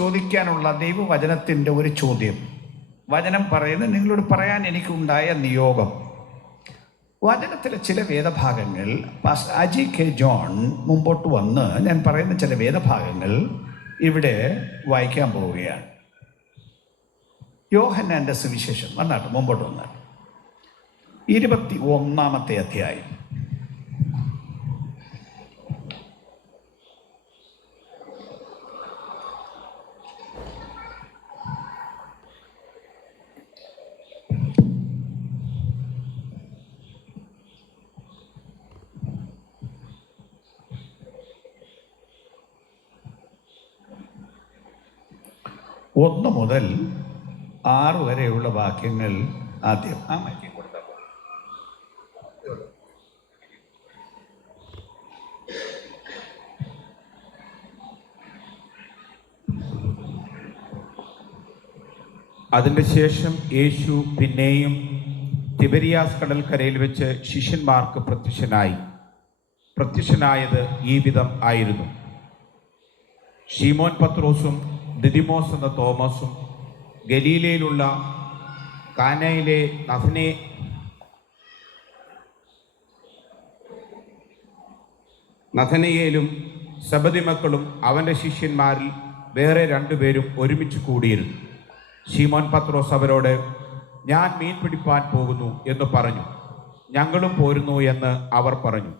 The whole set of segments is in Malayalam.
ചോദിക്കാനുള്ള ദൈവവചനത്തിൻ്റെ ഒരു ചോദ്യം, വചനം പറയുന്നത് നിങ്ങളോട് പറയാൻ എനിക്കുണ്ടായ നിയോഗം. വചനത്തിലെ ചില വേദഭാഗങ്ങൾ അജി കെ ജോൺ മുമ്പോട്ട് വന്ന് ഞാൻ പറയുന്ന ചില വേദഭാഗങ്ങൾ ഇവിടെ വായിക്കാൻ പോവുകയാണ്. യോഹന്നാൻ്റെ സുവിശേഷം വന്നാട്ട് മുമ്പോട്ട് വന്നാട്ട് 21-ാമത്തെ അധ്യായം. ഒന്ന് മുതൽ 6 വരെയുള്ള വാക്യങ്ങൾ ആദ്യം ആ വാക്യം കൊടുത്താൽ അതിൻ്റെ ശേഷം യേശു പിന്നെയും തിബരിയാസ് കടൽക്കരയിൽ വെച്ച് ശിഷ്യന്മാർക്ക് പ്രത്യക്ഷനായത് ഈ വിധം ആയിരുന്നു. ശീമോൻ പത്രോസും ദിദിമോസ് എന്ന തോമസും ഗലീലയിലുള്ള കാനയിലെ നഥനയേലും സബദി മക്കളും അവൻ്റെ ശിഷ്യന്മാരിൽ വേറെ 2 പേരും ഒരുമിച്ച് കൂടിയിരുന്നു. ശീമോൻ പത്രോസ് അവരോട്, ഞാൻ മീൻ പിടിപ്പാൻ പോകുന്നു എന്ന് പറഞ്ഞു. ഞങ്ങളും പോരുന്നു എന്ന് അവർ പറഞ്ഞു.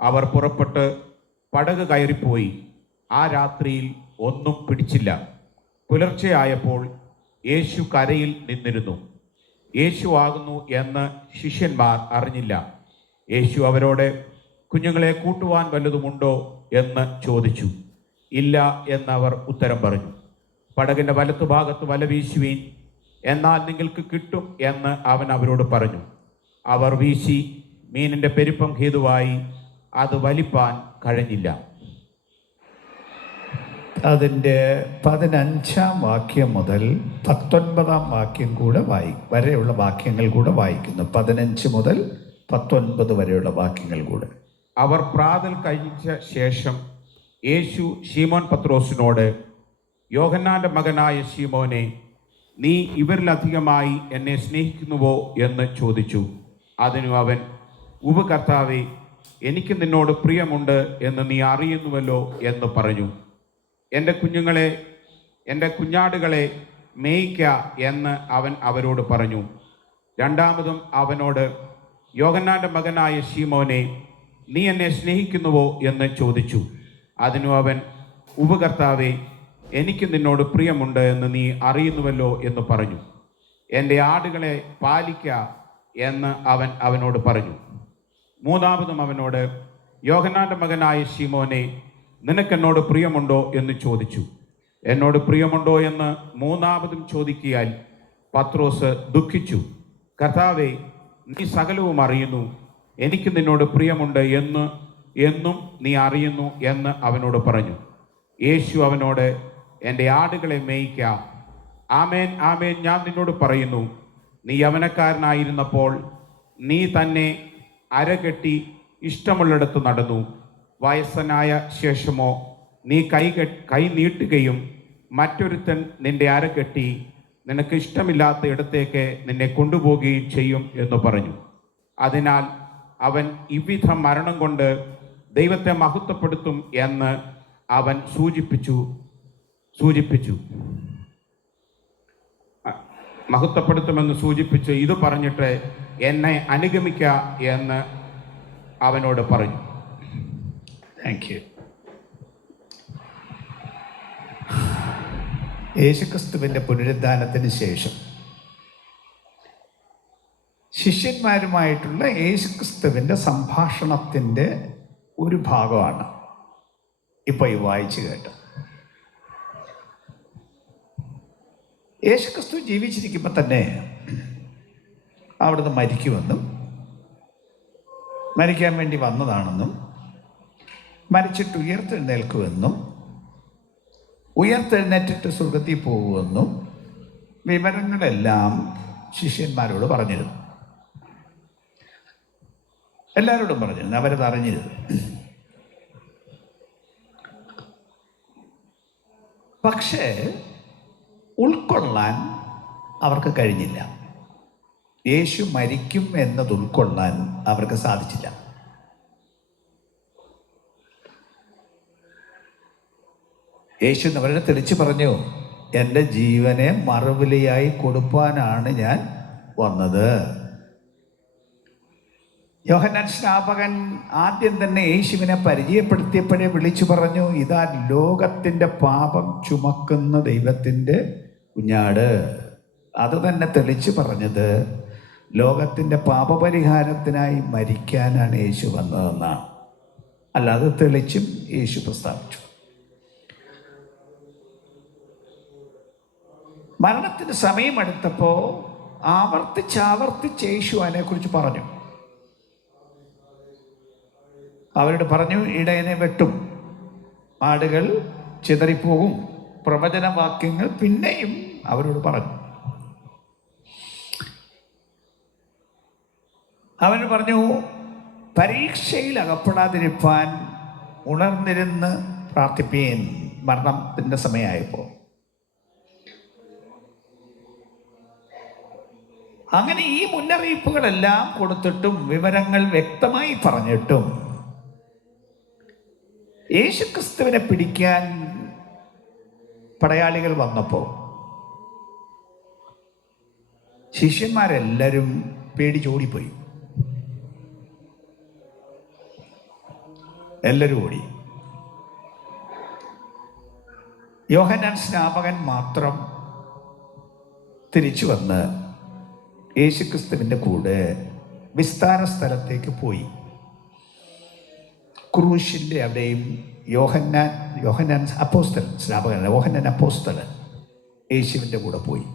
അവർ പുറപ്പെട്ട് പടക് കയറിപ്പോയി. ആ രാത്രിയിൽ ഒന്നും പിടിച്ചില്ല. പുലർച്ചെയായപ്പോൾ യേശു കരയിൽ നിന്നിരുന്നു. യേശു ആകുന്നു എന്ന് ശിഷ്യന്മാർ അറിഞ്ഞില്ല. യേശു അവരോട്, കുഞ്ഞുങ്ങളെ കൂട്ടുവാൻ വല്ലതുമുണ്ടോ എന്ന് ചോദിച്ചു. ഇല്ല എന്നവർ ഉത്തരം പറഞ്ഞു. പടകിൻ്റെ വലത്തുഭാഗത്ത് വല വീശുവീൻ, എന്നാൽ നിങ്ങൾക്ക് കിട്ടും എന്ന് അവൻ അവരോട് പറഞ്ഞു. അവർ വീശി മീനിൻ്റെ പെരുപ്പം ഹേതുവായി അത് വലിപ്പാൻ കഴിഞ്ഞില്ല. അതിൻ്റെ 15-ാം വാക്യം മുതൽ 19-ാം വാക്യം കൂടെ വരെയുള്ള വാക്യങ്ങൾ കൂടെ വായിക്കുന്നു. 15 മുതൽ 19 വരെയുള്ള വാക്യങ്ങൾ കൂടെ. അവർ പ്രാതൽ കഴിച്ച ശേഷം യേശു ശീമോൻ പത്രോസിനോട്, യോഹന്നാൻ്റെ മകനായ ശീമോനെ, നീ ഇവരിലധികമായി എന്നെ സ്നേഹിക്കുന്നുവോ എന്ന് ചോദിച്ചു. അതിനു അവൻ, ഉവ്വ് കർത്താവേ, എനിക്ക് നിന്നോട് പ്രിയമുണ്ട് എന്ന് നീ അറിയുന്നുവല്ലോ എന്ന് പറഞ്ഞു. എൻ്റെ കുഞ്ഞാടുകളെ മേയ്ക്ക എന്ന് അവൻ അവരോട് പറഞ്ഞു. രണ്ടാമതും അവനോട്, യോഹന്നാൻ്റെ മകനായ ശീമോനെ, നീ എന്നെ സ്നേഹിക്കുന്നുവോ എന്ന് ചോദിച്ചു. അതിനു അവൻ, ഉവ്വ് കർത്താവേ, എനിക്ക് നിന്നോട് പ്രിയമുണ്ട് എന്ന് നീ അറിയുന്നുവല്ലോ എന്ന് പറഞ്ഞു. എൻ്റെ ആടുകളെ പാലിക്ക എന്ന് അവൻ അവനോട് പറഞ്ഞു. മൂന്നാമതും അവനോട്, യോഹന്നാൻ്റെ മകനായ ശീമോനെ, നിനക്കെന്നോട് പ്രിയമുണ്ടോ എന്ന് ചോദിച്ചു. എന്നോട് പ്രിയമുണ്ടോ എന്ന് മൂന്നാമതും ചോദിക്കിയാൽ പത്രോസ് ദുഃഖിച്ചു. കർത്താവേ, നീ സകലവും അറിയുന്നു, എനിക്ക് നിന്നോട് പ്രിയമുണ്ട് എന്നും നീ അറിയുന്നു എന്ന് അവനോട് പറഞ്ഞു. യേശു അവനോട്, എൻ്റെ ആടുകളെ മേയ്ക്ക. ആമേൻ ആമേൻ ഞാൻ നിന്നോട് പറയുന്നു, നീ യവനക്കാരനായിരുന്നപ്പോൾ നീ തന്നെ അരകെട്ടി ഇഷ്ടമുള്ളിടത്ത് നടന്നു. വയസ്സനായ ശേഷമോ നീ കൈ നീട്ടുകയും മറ്റൊരുത്തൻ നിന്റെ അരകെട്ടി നിനക്ക് ഇഷ്ടമില്ലാത്ത ഇടത്തേക്ക് നിന്നെ കൊണ്ടുപോവുകയും ചെയ്യും എന്ന് പറഞ്ഞു. അതിനാൽ അവൻ ഇவ்விധം മരണം കൊണ്ട് ദൈവത്തെ മഹത്വപ്പെടുത്തും എന്ന് അവൻ മഹത്വപ്പെടുത്തുമെന്ന് സൂചിപ്പിച്ചു. ഇത് പറഞ്ഞിട്ട് എന്നെ അനുഗമിക്ക എന്ന് അവനോട് പറഞ്ഞു. Thank you. യേശുക്രിസ്തുവിൻ്റെ പുനരുദ്ധാനത്തിന് ശേഷം ശിഷ്യന്മാരുമായിട്ടുള്ള യേശുക്രിസ്തുവിൻ്റെ സംഭാഷണത്തിൻ്റെ ഒരു ഭാഗമാണ് ഇപ്പോൾ ഈ വായിച്ചു കേട്ടത്. യേശുക്രിസ്തു ജീവിച്ചിരിക്കുമ്പോൾ തന്നെ അവിടുന്ന് മരിക്കുമെന്നും മരിക്കാൻ വേണ്ടി വന്നതാണെന്നും മരിച്ചിട്ട് ഉയർത്തെഴുന്നേൽക്കുമെന്നും ഉയർത്തെഴുന്നേറ്റിട്ട് സ്വർഗത്തിൽ പോകുമെന്നും വിവരങ്ങളെല്ലാം ശിഷ്യന്മാരോട് പറഞ്ഞിരുന്നു. എല്ലാവരോടും പറഞ്ഞിരുന്നു, അവരത് അറിഞ്ഞിരുന്നു. പക്ഷേ ഉൾക്കൊള്ളാൻ അവർക്ക് കഴിഞ്ഞില്ല. യേശു മരിക്കും എന്നത് ഉൾക്കൊള്ളാൻ അവർക്ക് സാധിച്ചില്ല. യേശു അവരുടെ തെളിച്ച് പറഞ്ഞു, എൻ്റെ ജീവനെ മറുവിലയായി കൊടുപ്പാനാണ് ഞാൻ വന്നത്. യോഹന്നാൻ സ്നാപകൻ ആദ്യം തന്നെ യേശുവിനെ പരിചയപ്പെടുത്തിയപ്പോഴേ വിളിച്ചു പറഞ്ഞു, ഇതാ ലോകത്തിൻ്റെ പാപം ചുമക്കുന്ന ദൈവത്തിൻ്റെ കുഞ്ഞാട്. അത് തന്നെ തെളിച്ച് പറഞ്ഞത് ലോകത്തിൻ്റെ പാപപരിഹാരത്തിനായി മരിക്കാനാണ് യേശു വന്നതെന്നാണ്. അല്ലാതെ തെളിച്ചും യേശു പ്രസ്താവിച്ചു. മരണത്തിന് സമയമെടുത്തപ്പോൾ ആവർത്തിച്ചാവർത്തിച്ച് യേശു അതിനെക്കുറിച്ച് പറഞ്ഞു. അവരോട് പറഞ്ഞു, ഇടയനെ വെട്ടും, ആടുകൾ ചിതറിപ്പോകും. പ്രവചനവാക്യങ്ങൾ പിന്നെയും അവരോട് പറഞ്ഞു. അവൻ പറഞ്ഞു, പരീക്ഷയിൽ അകപ്പെടാതിരിപ്പാൻ ഉണർന്നിരുന്ന് പ്രാർത്ഥിപ്പീൻ. മരണത്തിൻ്റെ സമയമായപ്പോൾ അങ്ങനെ ഈ മുന്നറിയിപ്പുകളെല്ലാം കൊടുത്തിട്ടും വിവരങ്ങൾ വ്യക്തമായി പറഞ്ഞിട്ടും യേശുക്രിസ്തുവിനെ പിടിക്കാൻ പടയാളികൾ വന്നപ്പോൾ ശിഷ്യന്മാരെല്ലാവരും പേടിച്ചോടിപ്പോയി. എല്ലാവരും ഓടി. യോഹന്നാൻ സ്നാപകൻ മാത്രം തിരിച്ചു വന്ന് യേശുക്രിസ്തുവിൻ്റെ കൂടെ വിസ്താര സ്ഥലത്തേക്ക് പോയി. ക്രൂശിൻ്റെ അവിടെയും യോഹന്നാൻ അപ്പോസ്തലൻ, സ്നാപകൻ യോഹന്നാൻ അപ്പോസ്തലൻ യേശുവിൻ്റെ കൂടെ പോയി.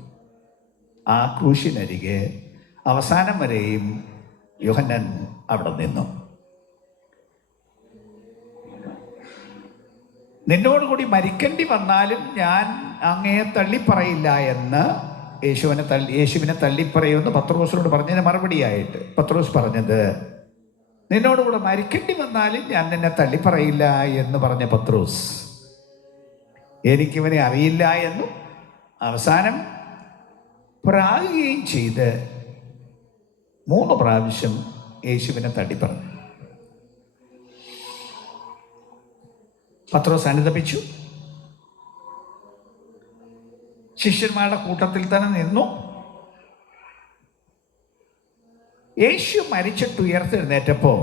ആ ക്രൂശിനരികെ അവസാനം വരെയും യോഹന്നാൻ അവിടെ നിന്നു. നിന്നോടുകൂടി മരിക്കേണ്ടി വന്നാലും ഞാൻ അങ്ങയെ തള്ളിപ്പറയില്ല എന്ന് യേശുവിനെ തള്ളിപ്പറയുമെന്ന് പത്രോസിനോട് പറഞ്ഞതിന് മറുപടിയായിട്ട് പത്രോസ് പറഞ്ഞത്, നിന്നോടുകൂടെ മരിക്കേണ്ടി വന്നാലും ഞാൻ നിന്നെ തള്ളിപ്പറയില്ല എന്ന് പറഞ്ഞ പത്രോസ് എനിക്കിവനെ അറിയില്ല എന്നും അവസാനം പ്രാകുകയും ചെയ്ത് 3 പ്രാവശ്യം യേശുവിനെ തള്ളിപ്പറഞ്ഞു. പത്രോസ് അനുതപിച്ചു. ശിഷ്യന്മാരുടെ കൂട്ടത്തിൽ തന്നെ നിന്നു. യേശു മരിച്ചിട്ട് ഉയർത്തെഴുന്നേറ്റപ്പോൾ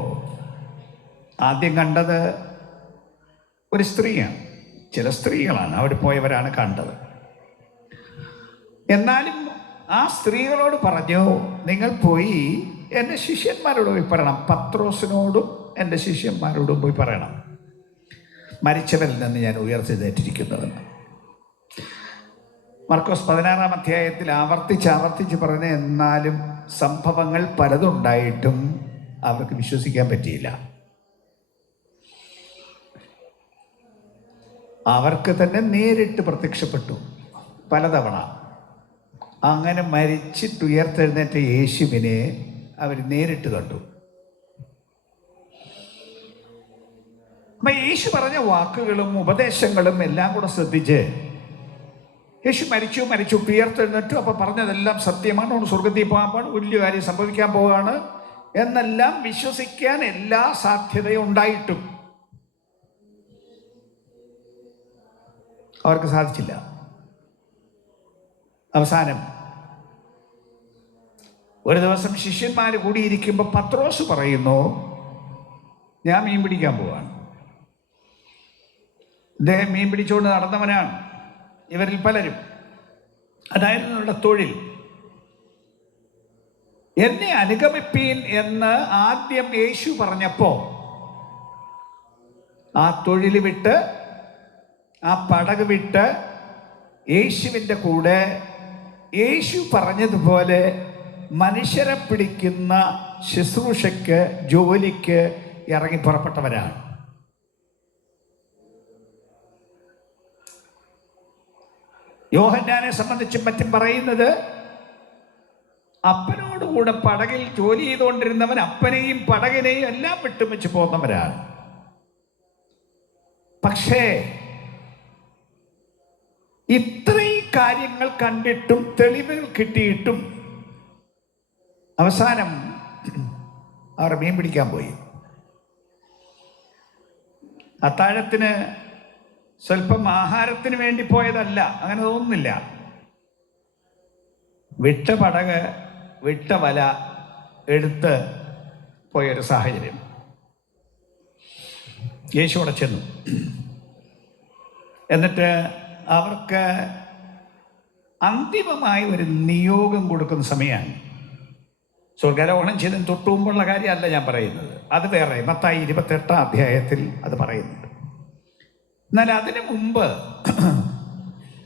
ആദ്യം കണ്ടത് ഒരു സ്ത്രീയാണ്. ചില സ്ത്രീകളാണ് അവിടെ പോയവരാണ് കണ്ടത്. എന്നാലും ആ സ്ത്രീകളോട് പറഞ്ഞു, നിങ്ങൾ പോയി എൻ്റെ ശിഷ്യന്മാരോട് പോയി പറയണം, പത്രോസിനോടും എൻ്റെ ശിഷ്യന്മാരോടും പോയി പറയണം, മരിച്ചവരിൽ നിന്ന് ഞാൻ ഉയർത്തെഴുന്നേറ്റിരിക്കുന്നതെന്ന്. മർക്കോസ് 16-ാം അധ്യായത്തിൽ ആവർത്തിച്ച് പറഞ്ഞ, എന്നാലും സംഭവങ്ങൾ പലതുണ്ടായിട്ടും അവർക്ക് വിശ്വസിക്കാൻ പറ്റിയില്ല. അവർക്ക് തന്നെ നേരിട്ട് പ്രത്യക്ഷപ്പെട്ടു പലതവണ. അങ്ങനെ മരിച്ചിട്ട് ഉയർത്തെഴുന്നേറ്റ യേശുവിനെ അവർ നേരിട്ട് കണ്ടു. അപ്പം യേശു പറഞ്ഞ വാക്കുകളും ഉപദേശങ്ങളും എല്ലാം കൂടെ ശ്രദ്ധിച്ച്, യേശു മരിച്ചു ഉയർത്തെഴുന്നേറ്റു, അപ്പോൾ പറഞ്ഞതെല്ലാം സത്യമാണ്, ഒന്ന് സ്വർഗത്തിൽ പോകാൻ പാടും, വലിയ കാര്യം സംഭവിക്കാൻ പോവുകയാണ് എന്നെല്ലാം വിശ്വസിക്കാൻ എല്ലാ സാധ്യതയും ഉണ്ടായിട്ടും അവർക്ക് സാധിച്ചില്ല. അവസാനം ഒരു ദിവസം ശിഷ്യന്മാർ കൂടിയിരിക്കുമ്പോൾ പത്രോസ് പറയുന്നു, ഞാൻ മീൻ പിടിക്കാൻ പോവാണ്. ഇദ്ദേഹം മീൻ പിടിച്ചുകൊണ്ട് നടന്നവനാണ്. ഇവരിൽ പലരും, അതായിരുന്നു അവരുടെ തൊഴിൽ. എന്നെ അനുഗമിപ്പീൻ എന്ന് ആദ്യം യേശു പറഞ്ഞപ്പോൾ ആ തൊഴിൽ വിട്ട്, ആ പടക് വിട്ട് യേശുവിൻ്റെ കൂടെ യേശു പറഞ്ഞതുപോലെ മനുഷ്യരെ പിടിക്കുന്ന ശുശ്രൂഷയ്ക്ക്, ജോലിക്ക് ഇറങ്ങി പുറപ്പെട്ടവരാണ്. യോഹന്നാനെ സംബന്ധിച്ചും മറ്റും പറയുന്നത്, അപ്പനോടുകൂടെ പടകിൽ ജോലി ചെയ്തുകൊണ്ടിരുന്നവൻ അപ്പനെയും പടകിനെയും എല്ലാം വിട്ടുവെച്ച് പോകുന്നവരാണ്. പക്ഷേ ഇത്രയും കാര്യങ്ങൾ കണ്ടിട്ടും തെളിവുകൾ കിട്ടിയിട്ടും അവസാനം അവർ മീൻ പിടിക്കാൻ പോയി. അത്താഴത്തിന് സ്വല്പം ആഹാരത്തിന് വേണ്ടി പോയതല്ല, അങ്ങനെ തോന്നുന്നില്ല. വിട്ട പടക്, വിട്ട വല എടുത്ത് പോയൊരു സാഹചര്യം. യേശു അവിടെ ചെന്നു. എന്നിട്ട് അവർക്ക് അന്തിമമായി ഒരു നിയോഗം കൊടുക്കുന്ന സമയമാണ്. സ്വർഗാരോഹണം ചെയ്തതിന് തൊട്ടു മുമ്പുള്ള കാര്യമല്ല ഞാൻ പറയുന്നത്, അത് വേറെ. മത്തായി 28 അധ്യായത്തിൽ അത് പറയുന്നുണ്ട്. എന്നാൽ അതിനു മുമ്പ്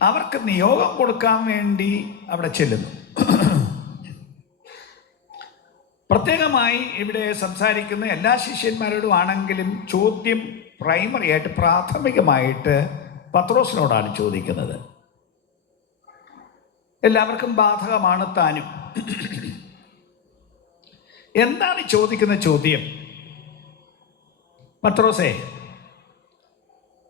അവർക്ക് നിയോഗം കൊടുക്കാൻ വേണ്ടി അവിടെ ചെല്ലുന്നു. പ്രത്യേകമായി ഇവിടെ സംസാരിക്കുന്ന എല്ലാ ശിഷ്യന്മാരോടും ആണെങ്കിലും ചോദ്യം പ്രൈമറി ആയിട്ട്, പ്രാഥമികമായിട്ട് പത്രോസിനോടാണ് ചോദിക്കുന്നത്. എല്ലാവർക്കും ബാധകമാണ് താനും. എന്താണ് ചോദിക്കുന്ന ചോദ്യം? പത്രോസേ,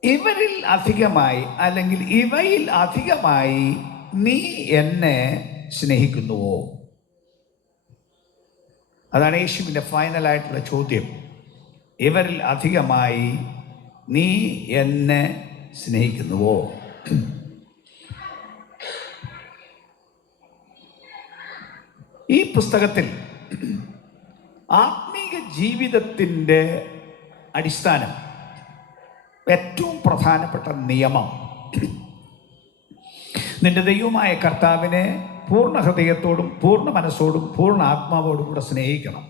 ഇവരിൽ അധികമായി അല്ലെങ്കിൽ ഇവയിൽ അധികമായി നീ എന്നെ സ്നേഹിക്കുന്നുവോ? അതാണ് യേശുവിൻ്റെ ഫൈനലായിട്ടുള്ള ചോദ്യം. ഇവരിൽ അധികമായി നീ എന്നെ സ്നേഹിക്കുന്നുവോ? ഈ പുസ്തകത്തിൽ ആത്മീക ജീവിതത്തിൻ്റെ അടിസ്ഥാനം, ഏറ്റവും പ്രധാനപ്പെട്ട നിയമം, നിന്റെ ദൈവമായ കർത്താവിനെ പൂർണ്ണ ഹൃദയത്തോടും പൂർണ്ണ മനസ്സോടും പൂർണ്ണ ആത്മാവോടും കൂടെ സ്നേഹിക്കണം.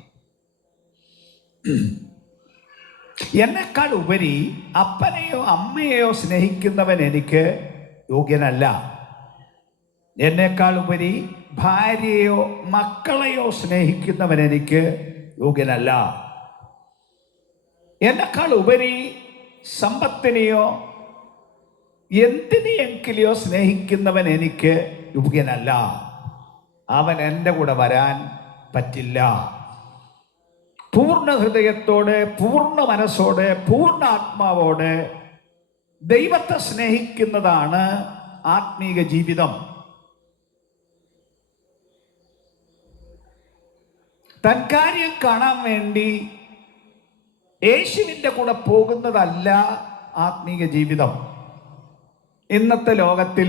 എന്നെക്കാൾ ഉപരി അപ്പനെയോ അമ്മയെയോ സ്നേഹിക്കുന്നവൻ എനിക്ക് യോഗ്യനല്ല. എന്നെക്കാൾ ഉപരി ഭാര്യയെയോ മക്കളെയോ സ്നേഹിക്കുന്നവൻ എനിക്ക് യോഗ്യനല്ല. എന്നെക്കാൾ ഉപരി സമ്പത്തിനെയോ എന്തിനെയെങ്കിലെയോ സ്നേഹിക്കുന്നവൻ എനിക്ക് യോഗ്യനല്ല. അവൻ എൻ്റെ കൂടെ വരാൻ പറ്റില്ല. പൂർണ്ണ ഹൃദയത്തോടെ, പൂർണ്ണ മനസ്സോടെ, പൂർണ്ണ ആത്മാവോടെ ദൈവത്തെ സ്നേഹിക്കുന്നതാണ് ആത്മീക ജീവിതം. തൻകാര്യം കാണാൻ വേണ്ടി യേശുവിൻ്റെ കൂടെ പോകുന്നതല്ല ആത്മീക ജീവിതം. ഇന്നത്തെ ലോകത്തിൽ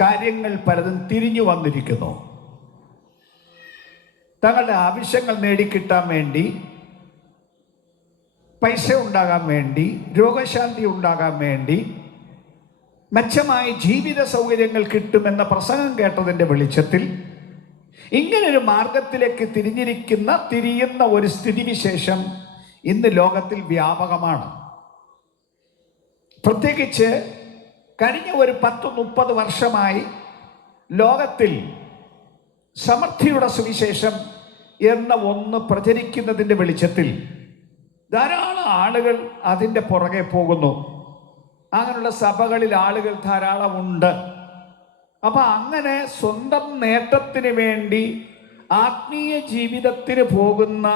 കാര്യങ്ങൾ പലതും തിരിഞ്ഞു വന്നിരിക്കുന്നു. തങ്ങളുടെ ആവശ്യങ്ങൾ നേടിക്കിട്ടാൻ വേണ്ടി, പൈസ ഉണ്ടാകാൻ വേണ്ടി, രോഗശാന്തി ഉണ്ടാകാൻ വേണ്ടി, മെച്ചമായ ജീവിത സൗകര്യങ്ങൾ കിട്ടുമെന്ന പ്രസംഗം കേട്ടതിൻ്റെ വെളിച്ചത്തിൽ ഇങ്ങനൊരു മാർഗത്തിലേക്ക് തിരിയുന്ന ഒരു സ്ഥിതിവിശേഷം ഇന്ന് ലോകത്തിൽ വ്യാപകമാണ്. പ്രത്യേകിച്ച് കഴിഞ്ഞ ഒരു 10-30 വർഷമായി ലോകത്തിൽ സമൃദ്ധിയുടെ സുവിശേഷം എന്ന ഒന്ന് പ്രചരിക്കുന്നതിൻ്റെ വെളിച്ചത്തിൽ ധാരാളം ആളുകൾ അതിൻ്റെ പുറകെ പോകുന്നു. അങ്ങനെയുള്ള സഭകളിൽ ആളുകൾ ധാരാളമുണ്ട്. അപ്പം അങ്ങനെ സ്വന്തം നേട്ടത്തിന് വേണ്ടി ആത്മീയ ജീവിതത്തിന് പോകുന്ന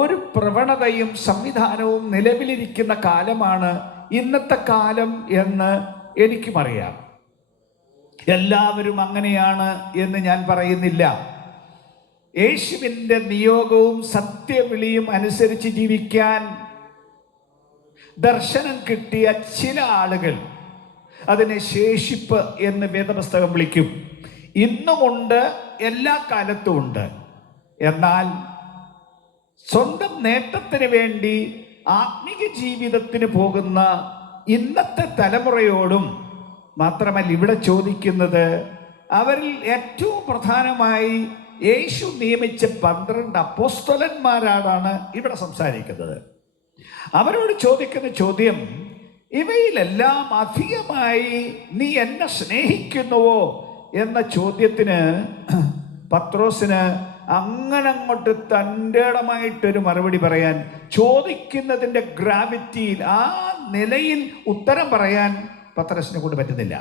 ഒരു പ്രവണതയും സംവിധാനവും നിലവിലിരിക്കുന്ന കാലമാണ് ഇന്നത്തെ കാലം എന്ന് എനിക്കും അറിയാം. എല്ലാവരും അങ്ങനെയാണ് എന്ന് ഞാൻ പറയുന്നില്ല. യേശുവിൻ്റെ നിയോഗവും സത്യവിളിയും അനുസരിച്ച് ജീവിക്കാൻ ദർശനം കിട്ടിയ ചില ആളുകൾ, അതിനെ ശേഷിപ്പ് എന്ന് വേദപുസ്തകം വിളിക്കും. ഇന്നുമുണ്ട്, എല്ലാ കാലത്തും ഉണ്ട്. എന്നാൽ സ്വന്തം നേട്ടത്തിന് വേണ്ടി ആത്മീക ജീവിതത്തിന് പോകുന്ന ഇന്നത്തെ തലമുറയോടും മാത്രമല്ല ഇവിടെ ചോദിക്കുന്നത്, അവരിൽ ഏറ്റവും പ്രധാനമായി യേശു നിയമിച്ച 12 അപ്പോസ്തലന്മാരാണ് ഇവിടെ സംസാരിക്കുന്നത്. അവരോട് ചോദിക്കുന്ന ചോദ്യം, ഇവയിലെല്ലാം അധികമായി നീ എന്നെ സ്നേഹിക്കുന്നുവോ എന്ന ചോദ്യത്തിന് പത്രോസിന് അങ്ങോട്ട് തൻ്റെടമായിട്ടൊരു മറുപടി പറയാൻ, ചോദിക്കുന്നതിൻ്റെ ഗ്രാവിറ്റിയിൽ, ആ നിലയിൽ ഉത്തരം പറയാൻ പത്രോസിനെ കൊണ്ട് പറ്റുന്നില്ല.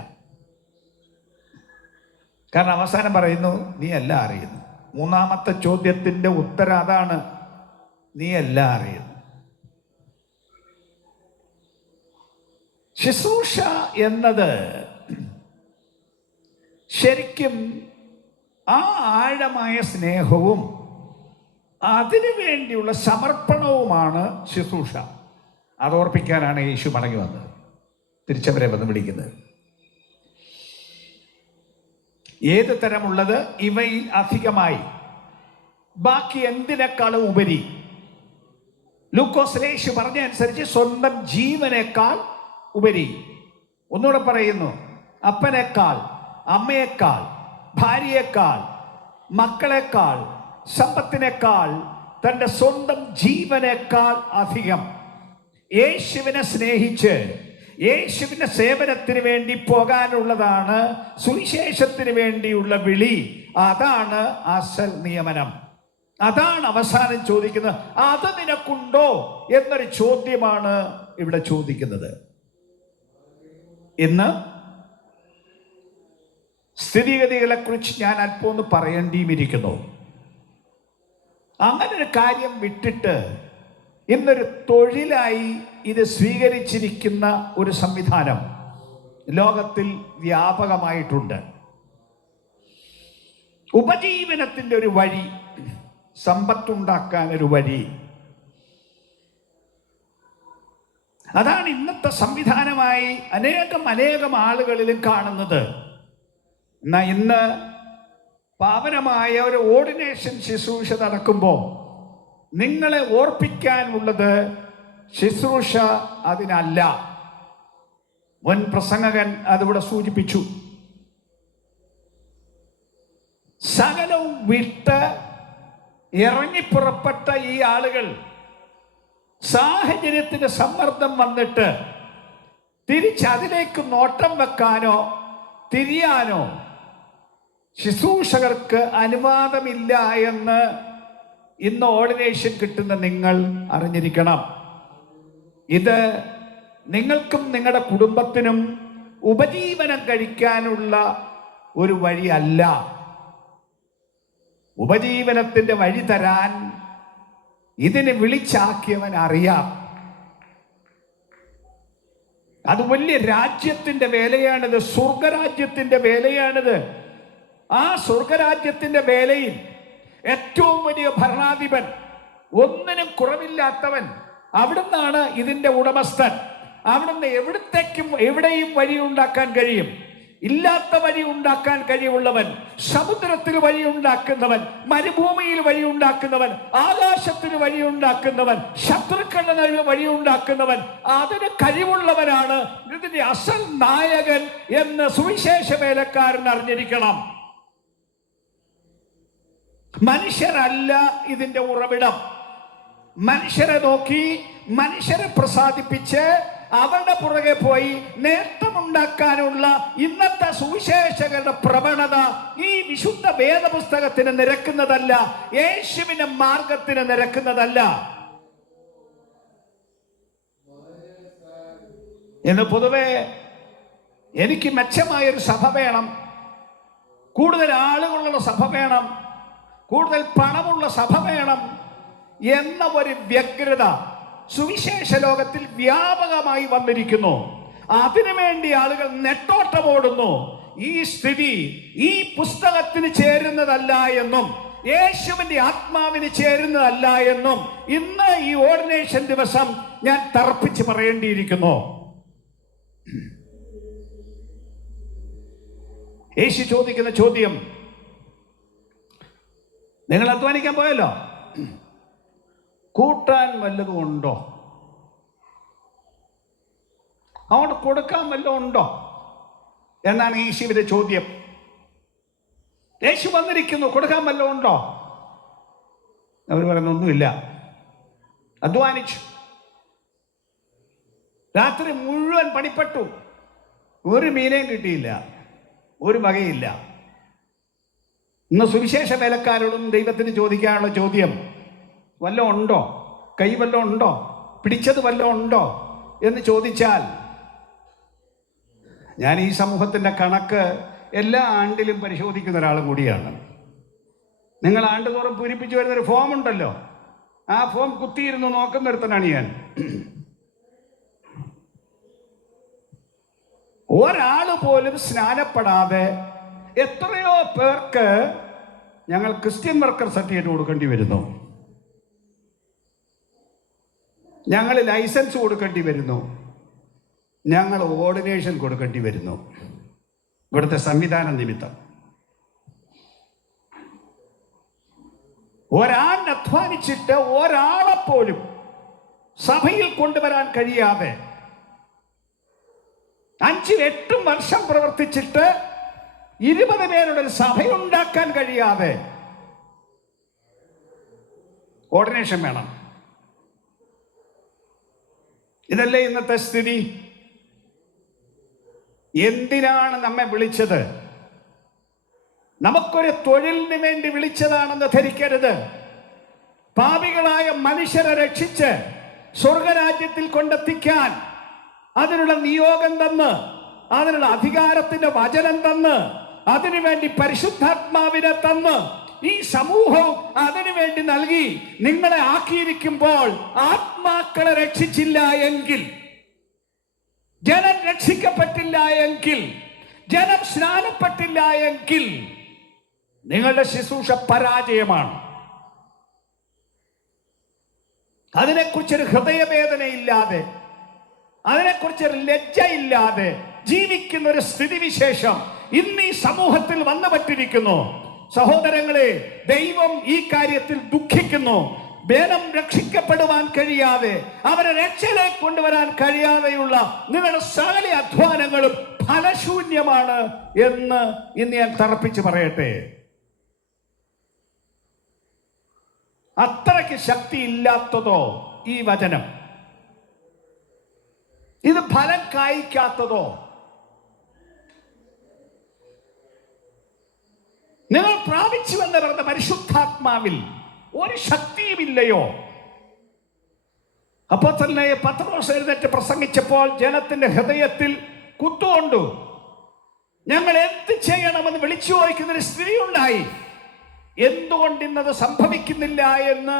കാരണം അവസാനം പറയുന്നു, നീ എല്ലാം അറിയുന്നു. മൂന്നാമത്തെ ചോദ്യത്തിൻ്റെ ഉത്തരം അതാണ്, നീ എല്ലാം അറിയുന്നു. ശുശ്രൂഷ എന്നത് ശരിക്കും ആ ആഴമായ സ്നേഹവും അതിനു വേണ്ടിയുള്ള സമർപ്പണവുമാണ് ശുശ്രൂഷ. അതോർപ്പിക്കാനാണ് യേശു മടങ്ങി വന്നത്, തിരിച്ചവരെ വന്ന് വിളിക്കുന്നത്. ഏത് തരമുള്ളത്? ഇവയിൽ അധികമായി, ബാക്കി എന്തിനേക്കാളും ഉപരി. ലൂക്കോസിൽ യേശു പറഞ്ഞ അനുസരിച്ച് സ്വന്തം ജീവനേക്കാൾ ഉപരി. ഒന്നുകൂടെ പറയുന്നു, അപ്പനേക്കാൾ, അമ്മയേക്കാൾ, ഭാര്യയേക്കാൾ, മക്കളെക്കാൾ, സമ്പത്തിനേക്കാൾ, തൻ്റെ സ്വന്തം ജീവനേക്കാൾ അധികം യേശുവിനെ സ്നേഹിച്ച് യേശുവിൻ്റെ സേവനത്തിന് വേണ്ടി പോകാനുള്ളതാണ് സുവിശേഷത്തിന് വേണ്ടിയുള്ള വിളി. അതാണ് അസൽ നിയമനം. അതാണ് അവസാനം ചോദിക്കുന്നത്. അത് നിനക്കുണ്ടോ എന്നൊരു ചോദ്യമാണ് ഇവിടെ ചോദിക്കുന്നത്. ഇന്ന് സ്ഥിതിഗതികളെക്കുറിച്ച് ഞാൻ അല്പം ഒന്ന് പറയേണ്ടിയിരിക്കുന്നു. അങ്ങനൊരു കാര്യം വിട്ടിട്ട് ഇന്നൊരു തൊഴിലായി ഇത് സ്വീകരിച്ചിരിക്കുന്ന ഒരു സംവിധാനം ലോകത്തിൽ വ്യാപകമായിട്ടുണ്ട്. ഉപജീവനത്തിൻ്റെ ഒരു വഴി, സമ്പത്തുണ്ടാക്കാൻ ഒരു വഴി, അതാണ് ഇന്നത്തെ സംവിധാനമായി അനേകം ആളുകളിലും കാണുന്നത്. എന്നാൽ ഇന്ന് പാവനമായ ഒരു ഓർഡിനേഷൻ ശുശ്രൂഷ നടക്കുമ്പോൾ നിങ്ങളെ ഓർപ്പിക്കാനുള്ളത് ശുശ്രൂഷ അതിനല്ല. മുൻ പ്രസംഗകൻ അതിവിടെ സൂചിപ്പിച്ചു. സകലവും വിട്ട് ഇറങ്ങിപ്പുറപ്പെട്ട ഈ ആളുകൾ സാഹചര്യത്തിന് സമ്മർദ്ദം വന്നിട്ട് തിരിച്ചതിലേക്ക് നോട്ടം വെക്കാനോ തിരിയാനോ ശുശ്രൂഷകർക്ക് അനുവാദമില്ല എന്ന് ഇന്ന് ഓർഡിനേഷൻ കിട്ടുന്ന നിങ്ങൾ അറിഞ്ഞിരിക്കണം. ഇത് നിങ്ങൾക്കും നിങ്ങളുടെ കുടുംബത്തിനും ഉപജീവനം കഴിക്കാനുള്ള ഒരു വഴിയല്ല. ഉപജീവനത്തിൻ്റെ വഴി തരാൻ ഇതിനെ വിളിച്ചാക്കിയവൻ അറിയാം. അത് വലിയ രാജ്യത്തിൻ്റെ വേലയാണിത്, സ്വർഗരാജ്യത്തിൻ്റെ വേലയാണിത്. ആ സ്വർഗരാജ്യത്തിൻ്റെ വേലയിൽ ഏറ്റവും വലിയ ഭരണാധിപൻ, ഒന്നിനും കുറവില്ലാത്തവൻ, അവിടുന്നാണ് ഇതിൻ്റെ ഉടമസ്ഥൻ. അവിടുന്ന് എവിടെയും വഴി ഉണ്ടാക്കാൻ കഴിയും. ഇല്ലാത്ത വഴി ഉണ്ടാക്കാൻ കഴിവുള്ളവൻ, സമുദ്രത്തിൽ വഴി ഉണ്ടാക്കുന്നവൻ, മരുഭൂമിയിൽ വഴി ഉണ്ടാക്കുന്നവൻ, ആകാശത്തിന് വഴി ഉണ്ടാക്കുന്നവൻ, ശത്രുക്കളുടെ വഴി ഉണ്ടാക്കുന്നവൻ, അതിന് കഴിവുള്ളവനാണ് ഇതിന്റെ അസൽ നായകൻ എന്ന് സുവിശേഷ വേലക്കാരൻ അറിഞ്ഞിരിക്കണം. മനുഷ്യരല്ല ഇതിന്റെ ഉറവിടം. മനുഷ്യരെ നോക്കി, മനുഷ്യരെ പ്രസാദിപ്പിച്ച് അവരുടെ പുറകെ പോയി നേട്ടമുണ്ടാക്കാനുള്ള ഇന്നത്തെ സുവിശേഷകരുടെ പ്രവണത ഈ വിശുദ്ധ വേദപുസ്തകത്തിന് നിരക്കുന്നതല്ല, യേശുവിന്റെ മാർഗത്തിന് നിരക്കുന്നതല്ല. ഇന്ന് പൊതുവെ എനിക്ക് മെച്ചമായൊരു സഭ വേണം, കൂടുതൽ ആളുകളുള്ള സഭ വേണം, കൂടുതൽ പണമുള്ള സഭ വേണം എന്ന ഒരു വ്യഗ്രത സുവിശേഷ ലോകത്തിൽ വ്യാപകമായി വന്നിരിക്കുന്നു. അതിനുവേണ്ടി ആളുകൾ നെട്ടോട്ടമോടുന്നു. ഈ സ്ഥിതി ഈ പുസ്തകത്തിന് ചേരുന്നതല്ല എന്നും യേശുവിന്റെ ആത്മാവിന് ചേരുന്നതല്ല എന്നും ഇന്ന് ഈ ഓർഡിനേഷൻ ദിവസം ഞാൻ തർപ്പിച്ച് പറയേണ്ടിയിരിക്കുന്നു. യേശു ചോദിക്കുന്ന ചോദ്യം, നിങ്ങൾ അധ്വാനിക്കാൻ പോയല്ലോ, കൂട്ടാൻ വല്ലതും ഉണ്ടോ? അങ്ങോട്ട് കൊടുക്കാൻ വല്ലതും ഉണ്ടോ എന്നാണ് യേശുവിന്റെ ചോദ്യം. യേശു വന്നിരിക്കുന്നു, കൊടുക്കാൻ വല്ലതും ഉണ്ടോ? അവർ പറയുന്ന ഒന്നുമില്ല. അധ്വാനിച്ചു, രാത്രി മുഴുവൻ പണിപ്പെട്ടു, ഒരു മീനേയും കിട്ടിയില്ല, ഒരു വകയില്ല. ഇന്ന് സുവിശേഷ വേലക്കാരോടും ദൈവത്തിന് ചോദിക്കാനുള്ള ചോദ്യം, വല്ലതും ഉണ്ടോ? കൈ വല്ലതും ഉണ്ടോ? പിടിച്ചത് വല്ലതും ഉണ്ടോ എന്ന് ചോദിച്ചാൽ, ഞാൻ ഈ സമൂഹത്തിൻ്റെ കണക്ക് എല്ലാ ആണ്ടിലും പരിശോധിക്കുന്ന ഒരാൾ കൂടിയാണ്. നിങ്ങൾ ആണ്ടുതോറും പൂരിപ്പിച്ചു വരുന്നൊരു ഫോം ഉണ്ടല്ലോ, ആ ഫോം കുത്തിയിരുന്ന് നോക്കുന്നിടത്തനാണ് ഞാൻ. ഒരാൾ പോലും സ്നാനപ്പെടാതെ എത്രയോ പേർക്ക് ഞങ്ങൾ ക്രിസ്ത്യൻ വർക്കർ സർട്ടിഫിക്കറ്റ് കൊടുക്കേണ്ടി വരുന്നു, ഞങ്ങൾ ലൈസൻസ് കൊടുക്കേണ്ടി വരുന്നു, ഞങ്ങൾ ഓർഡിനേഷൻ കൊടുക്കേണ്ടി വരുന്നു. ഇവിടുത്തെ സംവിധാന നിമിത്തം ഒരാൾ അധ്വാനിച്ചിട്ട് ഒരാളെപ്പോലും സഭയിൽ കൊണ്ടുവരാൻ കഴിയാതെ 5-8 വർഷം പ്രവർത്തിച്ചിട്ട് 20 പേരുടെ ഒരു സഭയുണ്ടാക്കാൻ കഴിയാതെ ഓർഡിനേഷൻ വേണം. ഇതല്ലേ ഇന്നത്തെ സ്ഥിതി? എന്തിനാണ് നമ്മെ വിളിച്ചത്? നമുക്കൊരു തൊഴിലിന് വേണ്ടി വിളിച്ചതാണെന്ന് ധരിക്കരുത്. പാപികളായ മനുഷ്യരെ രക്ഷിച്ച് സ്വർഗരാജ്യത്തിൽ കൊണ്ടെത്തിക്കാൻ അതിനുള്ള നിയോഗം തന്ന്, അതിനുള്ള അധികാരത്തിന്റെ വചനം തന്ന്, അതിനുവേണ്ടി പരിശുദ്ധാത്മാവിനെ തന്ന് ഈ സമൂഹം അതിനുവേണ്ടി നൽകി നിങ്ങളെ ആക്കിയിരിക്കുമ്പോൾ ആത്മാക്കളെ രക്ഷിച്ചില്ല എങ്കിൽ, ജനം രക്ഷിക്കപ്പെട്ടില്ല എങ്കിൽ, ജനം സ്നാനപ്പെട്ടില്ല എങ്കിൽ നിങ്ങളുടെ ശുശ്രൂഷ പരാജയമാണ്. അതിനെക്കുറിച്ചൊരു ഹൃദയവേദനയില്ലാതെ, അതിനെക്കുറിച്ചൊരു ലജ്ജയില്ലാതെ ജീവിക്കുന്ന ഒരു സ്ഥിതിവിശേഷം ഇന്ന് ഈ സമൂഹത്തിൽ വന്നു പറ്റിയിരിക്കുന്നു. സഹോദരങ്ങളെ, ദൈവം ഈ കാര്യത്തിൽ ദുഃഖിക്കുന്നു. ജനം രക്ഷിക്കപ്പെടുവാൻ കഴിയാതെ, അവരെ രക്ഷയിലേക്ക് കൊണ്ടുവരാൻ കഴിയാതെയുള്ള നിങ്ങളുടെ സകല അധ്വാനങ്ങളും ഫലശൂന്യമാണ് എന്ന് ഇന്ന് ഞാൻ തറപ്പിച്ച് പറയട്ടെ. അത്രയ്ക്ക് ശക്തിയില്ലാത്തതോ ഈ വചനം? ഇത് ഫലം കായ്ക്കാത്തതോ? നിങ്ങൾ പ്രാപിച്ചു എന്ന് പറഞ്ഞ പരിശുദ്ധാത്മാവിൽ ഒരു ശക്തിയുമില്ലയോ? അപ്പോൾ തന്നെ പത്രോസ് എഴുന്നേറ്റ് പ്രസംഗിച്ചപ്പോൾ ജനത്തിന്റെ ഹൃദയത്തിൽ കുത്തുകൊണ്ടു. ഞങ്ങൾ എന്ത് ചെയ്യണമെന്ന് വിളിച്ചു ചോദിക്കുന്നൊരു സ്ഥിതി ഉണ്ടായി. എന്തുകൊണ്ട് ഇന്നത് സംഭവിക്കുന്നില്ല എന്ന്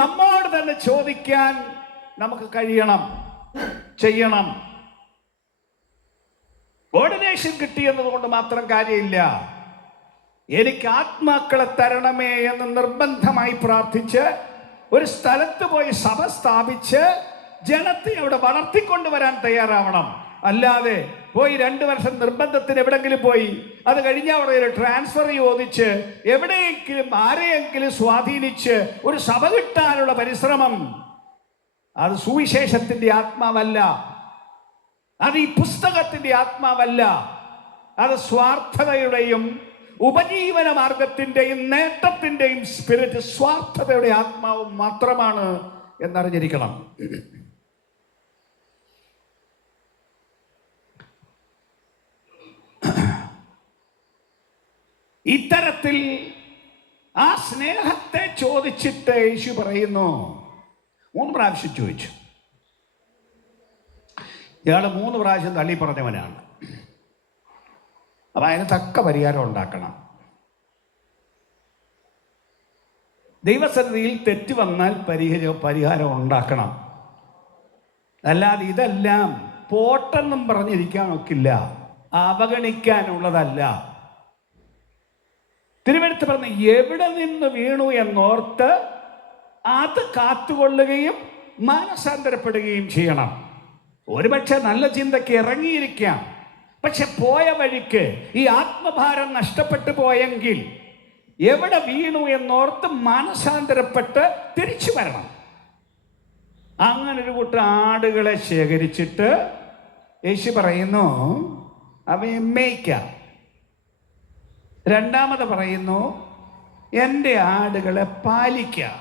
നമ്മോട് തന്നെ ചോദിക്കാൻ നമുക്ക് കഴിയണം, ചെയ്യണം. ഓർഡിനേഷൻ കിട്ടിയെന്നതുകൊണ്ട് മാത്രം കാര്യമില്ല. എനിക്ക് ആത്മാക്കളെ തരണമേ എന്ന് നിർബന്ധമായി പ്രാർത്ഥിച്ച് ഒരു സ്ഥലത്ത് പോയി സഭ സ്ഥാപിച്ച് ജനത്തെ അവിടെ വളർത്തിക്കൊണ്ടുവരാൻ തയ്യാറാവണം. അല്ലാതെ പോയി 2 വർഷം നിർബന്ധത്തിന് എവിടെങ്കിലും പോയി അത് കഴിഞ്ഞ അവിടെ ഒരു ട്രാൻസ്ഫർ ചോദിച്ച് എവിടെയെങ്കിലും ആരെയെങ്കിലും സ്വാധീനിച്ച് ഒരു സഭ കിട്ടാനുള്ള പരിശ്രമം, അത് സുവിശേഷത്തിന്റെ ആത്മാവല്ല, അത് ഈ പുസ്തകത്തിന്റെ ആത്മാവല്ല. അത് സ്വാർത്ഥതയുടെയും ഉപജീവന മാർഗത്തിന്റെയും നേട്ടത്തിന്റെയും സ്പിരിറ്റ്, സ്വാർത്ഥതയുടെ ആത്മാവും മാത്രമാണ് എന്നറിഞ്ഞിരിക്കണം. ഇത്തരത്തിൽ ആ സ്നേഹത്തെ ചോദിച്ചിട്ട് യേശു പറയുന്നു, 3 പ്രാവശ്യം ചോദിച്ചു. ഇയാൾ 3 പ്രാവശ്യം തള്ളി പറഞ്ഞവനാണ്. അപ്പൊ അതിന് തക്ക പരിഹാരം ഉണ്ടാക്കണം. ദൈവസന്നിധിയിൽ തെറ്റ് വന്നാൽ പരിഹാരം ഉണ്ടാക്കണം. അല്ലാതെ ഇതെല്ലാം പോട്ടെന്നും പറഞ്ഞിരിക്കാൻ ഒക്കില്ല, അവഗണിക്കാനുള്ളതല്ല. തിരുവെടുത്ത് പറഞ്ഞ എവിടെ നിന്ന് വീണു എന്നോർത്ത് അത് കാത്തുകൊള്ളുകയും മാനസാന്തരപ്പെടുകയും ചെയ്യണം. ഒരുപക്ഷെ നല്ല ചിന്തയ്ക്ക് ഇറങ്ങിയിരിക്കാം, പക്ഷെ പോയ വഴിക്ക് ഈ ആത്മഭാരം നഷ്ടപ്പെട്ടു പോയെങ്കിൽ എവിടെ വീണു എന്നോർത്ത് മാനസാന്തരപ്പെട്ട് തിരിച്ചു വരണം. അങ്ങനൊരു കൂട്ടം ആടുകളെ ശേഖരിച്ചിട്ട് യേശു പറയുന്നു അവയെ മേയ്ക്കാം. 2ാമത് പറയുന്നു എൻ്റെ ആടുകളെ പാലിക്കാം.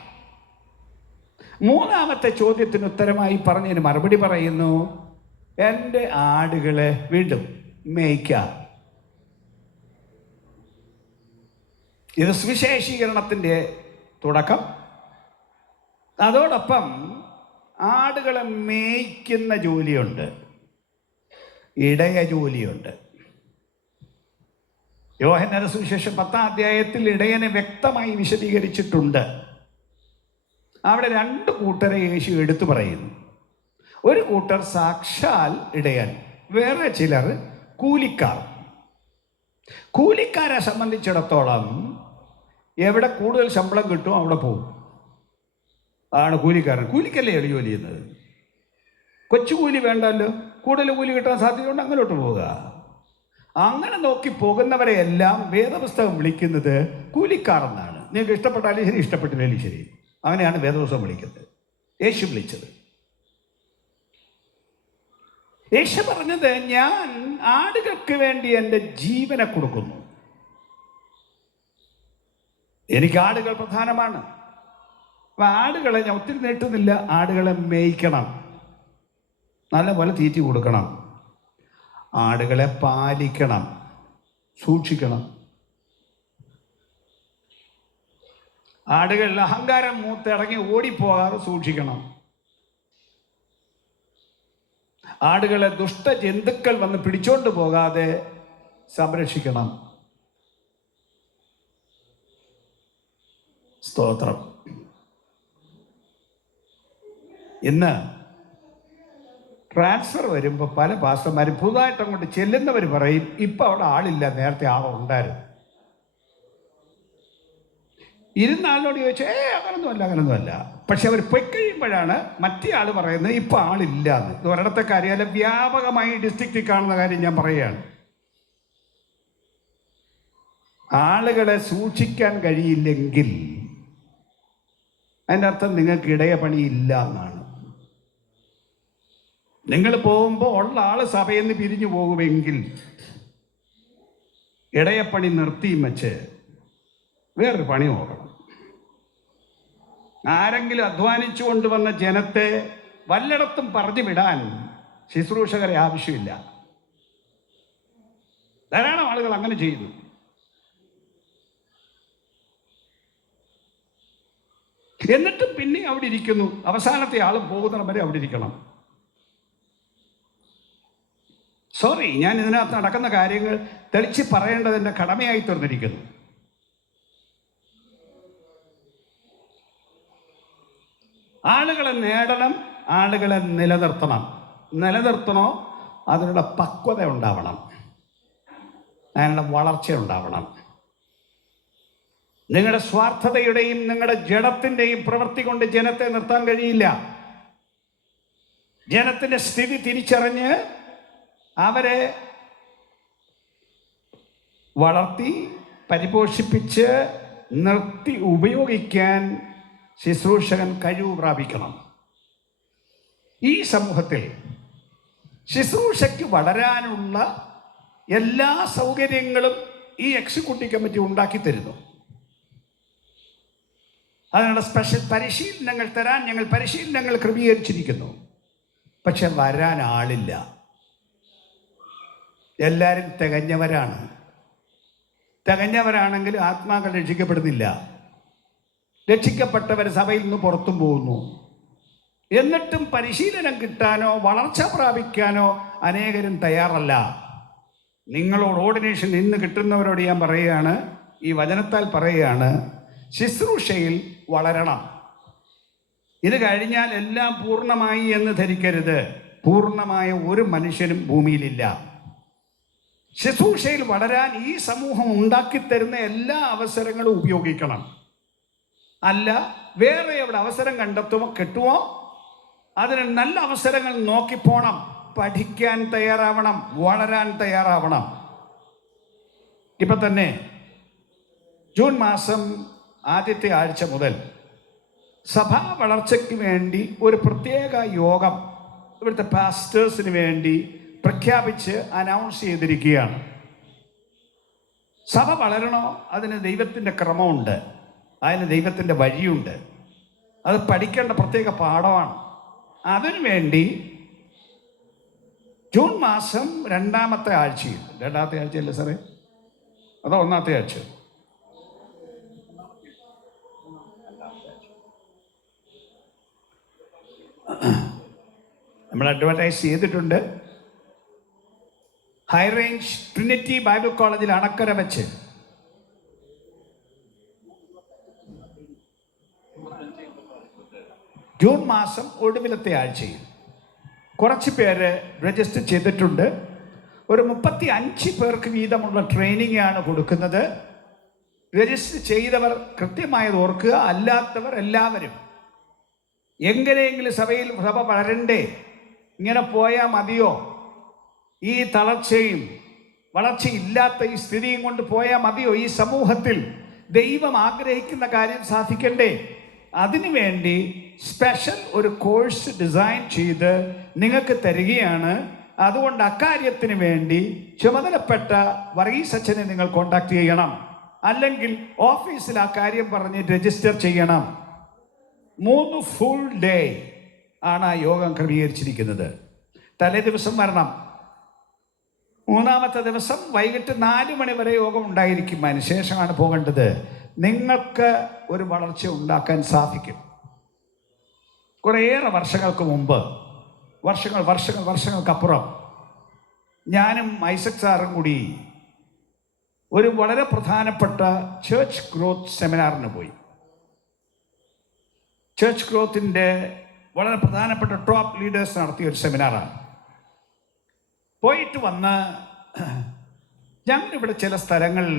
3ാമത്തെ ചോദ്യത്തിന് ഉത്തരമായി പറഞ്ഞതിന് മറുപടി പറയുന്നു എൻ്റെ ആടുകളെ വീണ്ടും മേയ്ക്കാം. ഇത് സുവിശേഷീകരണത്തിൻ്റെ തുടക്കം. അതോടൊപ്പം ആടുകളെ മേയ്ക്കുന്ന ജോലിയുണ്ട്, ഇടയ ജോലിയുണ്ട്. യോഹന്നാന്റെ സുവിശേഷം 10-ാം അധ്യായത്തിൽ ഇടയനെ വ്യക്തമായി വിശദീകരിച്ചിട്ടുണ്ട്. അവിടെ 2 കൂട്ടരെ യേശു എടുത്തു പറയുന്നു. ഒരു കൂട്ടർ സാക്ഷാൽ ഇടയൻ, വേറെ ചിലർ കൂലിക്കാർ. കൂലിക്കാരെ സംബന്ധിച്ചിടത്തോളം എവിടെ കൂടുതൽ ശമ്പളം കിട്ടും അവിടെ പോകും. ആണ് കൂലിക്കാരൻ. കൂലിക്കല്ലേ എളി ജോലി ചെയ്യുന്നത്. കൊച്ചു കൂലി വേണ്ടല്ലോ, കൂടുതൽ കൂലി കിട്ടാൻ സാധ്യതയുണ്ട്, അങ്ങോട്ട് പോവുക. അങ്ങനെ നോക്കി പോകുന്നവരെയെല്ലാം വേദപുസ്തകം വിളിക്കുന്നത് കൂലിക്കാർ എന്നാണ്. നിങ്ങൾക്ക് ഇഷ്ടപ്പെട്ടാലും ശരി, ഇഷ്ടപ്പെട്ടില്ലെങ്കിലും ശരി, അങ്ങനെയാണ് വേദപുസ്തകം വിളിക്കുന്നത്. യേശു വിളിച്ചത്, യേശു പറഞ്ഞത്, ഞാൻ ആടുകൾക്ക് വേണ്ടി എൻ്റെ ജീവനെ കൊടുക്കുന്നു. എനിക്ക് ആടുകൾ പ്രധാനമാണ്. അപ്പം ആടുകളെ ഞാൻ ഒത്തിരി നീട്ടുന്നില്ല. ആടുകളെ മേയ്ക്കണം, നല്ലപോലെ തീറ്റി കൊടുക്കണം, ആടുകളെ പാലിക്കണം, സൂക്ഷിക്കണം. ആടുകളിൽ അഹങ്കാരം മൂത്തിറങ്ങി ഓടിപ്പോകാറ് സൂക്ഷിക്കണം. ആടുകളെ ദുഷ്ടജന്തുക്കൾ വന്ന് പിടിച്ചോണ്ട് പോകാതെ സംരക്ഷിക്കണം. സ്തോത്രം. ഇന്ന് ട്രാൻസ്ഫർ വരുമ്പോൾ പല പാസ്റ്റർമാരും പുതുതായിട്ട് അങ്ങോട്ട് ചെല്ലുന്നവർ പറയും, ഇപ്പം അവിടെ ആളില്ല, നേരത്തെ ആളുണ്ടായിരുന്നു. ഇരുന്ന ആളിനോട് ചോദിച്ചാൽ അങ്ങനൊന്നുമല്ല. പക്ഷെ അവർ പോയി കഴിയുമ്പോഴാണ് മറ്റേ ആൾ പറയുന്നത് ഇപ്പം ആളില്ല എന്ന്. ഇത് ഒരിടത്തൊക്കെ അറിയാതെ വ്യാപകമായി ഡിസ്ട്രിക്റ്റിൽ കാണുന്ന കാര്യം ഞാൻ പറയുകയാണ്. ആളുകളെ സൂക്ഷിക്കാൻ കഴിയില്ലെങ്കിൽ അതിൻ്റെ അർത്ഥം നിങ്ങൾക്ക് ഇടയപണിയില്ല എന്നാണ്. നിങ്ങൾ പോകുമ്പോൾ ഉള്ള ആൾ സഭയിൽ നിന്ന് പിരിഞ്ഞു പോകുമെങ്കിൽ ഇടയപ്പണി നിർത്തിയും വെച്ച് വേറൊരു പണി നോക്കണം. ആരെങ്കിലും അധ്വാനിച്ചു കൊണ്ടുവന്ന ജനത്തെ വല്ലയിടത്തും പറഞ്ഞു വിടാൻ ശുശ്രൂഷകരെ ആവശ്യമില്ല. ധാരാളം ആളുകൾ അങ്ങനെ ചെയ്യുന്നു. എന്നിട്ടും പിന്നെ അവിടെ ഇരിക്കുന്നു. അവസാനത്തെ ആളും പോകുന്ന വരെ അവിടെ ഇരിക്കണം. സോറി, ഞാൻ ഇതിനകത്ത് നടക്കുന്ന കാര്യങ്ങൾ തെളിച്ച് പറയേണ്ടത് എൻ്റെ കടമയായി തീർന്നിരിക്കുന്നു. ആളുകളെ നേടണം, ആളുകളെ നിലനിർത്തണോ അതിനുള്ള പക്വത ഉണ്ടാവണം, അതിനുള്ള വളർച്ച ഉണ്ടാവണം. നിങ്ങളുടെ സ്വാർത്ഥതയുടെയും നിങ്ങളുടെ ജഡത്തിൻ്റെയും പ്രവൃത്തി കൊണ്ട് ജനത്തെ നിർത്താൻ കഴിയില്ല. ജനത്തിൻ്റെ സ്ഥിതി തിരിച്ചറിഞ്ഞ് അവരെ വളർത്തി പരിപോഷിപ്പിച്ച് നിർത്തി ഉപയോഗിക്കാൻ ശുശ്രൂഷകൻ കഴിവ് പ്രാപിക്കണം. ഈ സമൂഹത്തിൽ ശുശ്രൂഷയ്ക്ക് വളരാനുള്ള എല്ലാ സൗകര്യങ്ങളും ഈ എക്സിക്യൂട്ടീവ് കമ്മിറ്റി ഉണ്ടാക്കി തരുന്നു. അതിനുള്ള സ്പെഷ്യൽ പരിശീലനങ്ങൾ തരാൻ ഞങ്ങൾ പരിശീലനങ്ങൾ ക്രമീകരിച്ചിരിക്കുന്നു. പക്ഷെ വരാൻ ആളില്ല. എല്ലാവരും തികഞ്ഞവരാണെങ്കിലും ആത്മാക്കൾ രക്ഷിക്കപ്പെടുന്നില്ല. രക്ഷിക്കപ്പെട്ടവർ സഭയിൽ നിന്ന് പുറത്തും പോകുന്നു. എന്നിട്ടും പരിശീലനം കിട്ടാനോ വളർച്ച പ്രാപിക്കാനോ അനേകരും തയ്യാറല്ല. നിങ്ങളോട് ഓർഡിനേഷൻ ഇന്ന് കിട്ടുന്നവരോട് ഞാൻ പറയുകയാണ്, ഈ വചനത്താൽ പറയുകയാണ്, ശുശ്രൂഷയിൽ വളരണം. ഇത് കഴിഞ്ഞാൽ എല്ലാം പൂർണ്ണമായി എന്ന് ധരിക്കരുത്. പൂർണ്ണമായ ഒരു മനുഷ്യനും ഭൂമിയിലില്ല. ശുശ്രൂഷയിൽ വളരാൻ ഈ സമൂഹം ഉണ്ടാക്കിത്തരുന്ന എല്ലാ അവസരങ്ങളും ഉപയോഗിക്കണം. അല്ല വേറെ എവിടെ അവസരം കിട്ടുമോ അതിന് നല്ല അവസരങ്ങൾ നോക്കിപ്പോണം. പഠിക്കാൻ തയ്യാറാവണം, വളരാൻ തയ്യാറാവണം. ഇപ്പം തന്നെ ജൂൺ മാസം ആദ്യത്തെ ആഴ്ച മുതൽ സഭാ വളർച്ചയ്ക്ക് വേണ്ടി ഒരു പ്രത്യേക യോഗം ഇവിടുത്തെ പാസ്റ്റേഴ്സിന് വേണ്ടി പ്രഖ്യാപിച്ച് അനൗൺസ് ചെയ്തിരിക്കുകയാണ്. സഭ വളരണോ അതിന് ദൈവത്തിൻ്റെ ക്രമമുണ്ട്, അതിന് ദൈവത്തിൻ്റെ വഴിയുണ്ട്. അത് പഠിക്കേണ്ട പ്രത്യേക പാഠമാണ്. അതിനു വേണ്ടി ജൂൺ മാസം രണ്ടാമത്തെ ആഴ്ചയല്ലേ സാറേ, അതോ ഒന്നാമത്തെ ആഴ്ച? നമ്മൾ അഡ്വർടൈസ് ചെയ്തിട്ടുണ്ട്. ഹൈ റേഞ്ച് ട്രിനിറ്റി ബൈബിൾ കോളേജിൽ അണക്കര വെച്ച് ജൂൺ മാസം ഒടുവിലത്തെ ആഴ്ചയിൽ കുറച്ച് പേര് രജിസ്റ്റർ ചെയ്തിട്ടുണ്ട്. ഒരു 35 പേർക്ക് വീതമുള്ള ട്രെയിനിങ് ആണ് കൊടുക്കുന്നത്. രജിസ്റ്റർ ചെയ്തവർ കൃത്യമായത് ഓർക്കുക, അല്ലാത്തവർ എല്ലാവരും. എങ്ങനെയെങ്കിലും സഭ വളരണ്ടേ? ഇങ്ങനെ പോയാൽ മതിയോ? ഈ തളർച്ചയും വളർച്ചയില്ലാത്ത ഈ സ്ഥിതിയും കൊണ്ട് പോയാൽ മതിയോ? ഈ സമൂഹത്തിൽ ദൈവം ആഗ്രഹിക്കുന്ന കാര്യം സാധിക്കണ്ടേ? അതിനുവേണ്ടി സ്പെഷ്യൽ ഒരു കോഴ്സ് ഡിസൈൻ ചെയ്ത് നിങ്ങൾക്ക് തരികയാണ്. അതുകൊണ്ട് അക്കാര്യത്തിന് വേണ്ടി ചുമതലപ്പെട്ട വർഗീസ് അച്ഛനെ നിങ്ങൾ കോണ്ടാക്ട് ചെയ്യണം. അല്ലെങ്കിൽ ഓഫീസിൽ ആ കാര്യം പറഞ്ഞ് രജിസ്റ്റർ ചെയ്യണം. 3 ഫുൾ ഡേ ആണ് ആ യോഗം ക്രമീകരിച്ചിരിക്കുന്നത്. തലേ ദിവസം വരണം. 3-ാമത്തെ ദിവസം വൈകിട്ട് 4 മണി വരെ യോഗം ഉണ്ടായിരിക്കും. അതിനുശേഷമാണ് പോകേണ്ടത്. നിങ്ങൾക്ക് ഒരു വളർച്ച ഉണ്ടാക്കാൻ സാധിക്കും. കുറേയേറെ വർഷങ്ങൾക്ക് മുമ്പ്, വർഷങ്ങൾക്കപ്പുറം ഞാനും ഐസക് സാറും കൂടി ഒരു വളരെ പ്രധാനപ്പെട്ട ചേർച്ച് ഗ്രോത്ത് സെമിനാറിന് പോയി. ചേർച്ച് ഗ്രോത്തിൻ്റെ വളരെ പ്രധാനപ്പെട്ട ടോപ്പ് ലീഡേഴ്സ് നടത്തിയ ഒരു സെമിനാറാണ്. പോയിട്ട് വന്ന് ഞങ്ങളിവിടെ ചില സ്ഥലങ്ങളിൽ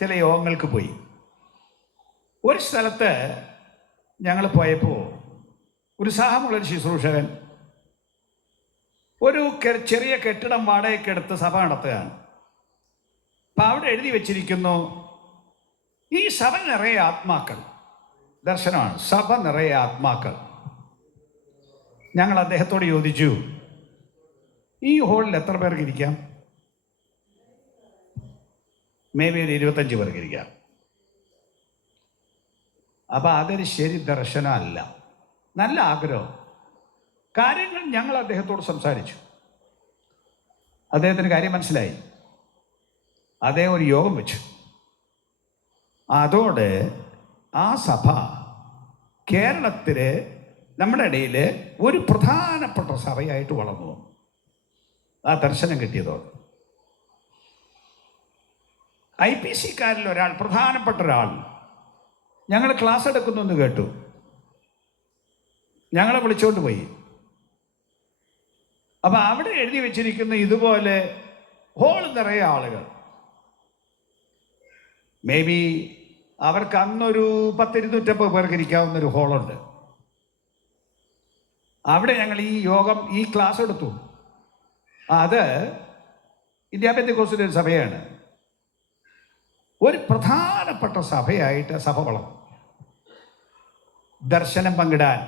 ചില യോഗങ്ങൾക്ക് പോയി. ഒരു സ്ഥലത്ത് ഞങ്ങൾ പോയപ്പോൾ ഉത്സാഹമുള്ളൊരു ശുശ്രൂഷകൻ ഒരു ചെറിയ കെട്ടിടം വാടകയ്ക്ക് എടുത്ത് സഭ നടത്തുകയാണ്. അപ്പം അവിടെ എഴുതി വച്ചിരിക്കുന്നു, ഈ സഭ നിറയെ ആത്മാക്കൾ. ദർശനമാണ്, സഭ നിറയെ ആത്മാക്കൾ. ഞങ്ങൾ അദ്ദേഹത്തോട് ചോദിച്ചു, ഈ ഹോളിൽ എത്ര പേർക്ക് ഇരിക്കാം? മേ ബി 25 പേർക്ക് ഇരിക്കാം. അപ്പം അതൊരു ശരി ദർശനമല്ല. നല്ല ആഗ്രഹം. കാര്യങ്ങൾ ഞങ്ങൾ അദ്ദേഹത്തോട് സംസാരിച്ചു. അദ്ദേഹത്തിന് കാര്യം മനസ്സിലായി. അദ്ദേഹം ഒരു യോഗം വെച്ചു. അതോടെ ആ സഭ കേരളത്തിലെ നമ്മുടെ ഇടയിൽ ഒരു പ്രധാനപ്പെട്ട സഭയായിട്ട് വളർന്നു. ആ ദർശനം കിട്ടിയതോടെ IPC-കാരിൽ ഒരാൾ, പ്രധാനപ്പെട്ട ഒരാൾ, ഞങ്ങൾ ക്ലാസ് എടുക്കുന്നു എന്ന് കേട്ടു. ഞങ്ങളെ വിളിച്ചോണ്ട് പോയി. അപ്പം അവിടെ എഴുതി വെച്ചിരിക്കുന്ന ഇതുപോലെ ഹോൾ നിറയെ ആളുകൾ. മേ ബി അവർക്ക് അന്നൊരു 10-250 പേർക്ക് ഇരിക്കാവുന്നൊരു ഹോളുണ്ട്. അവിടെ ഞങ്ങൾ ഈ ക്ലാസ് എടുത്തു. അത് ഇന്ത്യ പെന്തക്കോസ്തിന്റെ ഒരു സഭയാണ്. ഒരു പ്രധാനപ്പെട്ട സഭയായിട്ട് സഭ വളർന്നു. ദർശനം പങ്കിടാൻ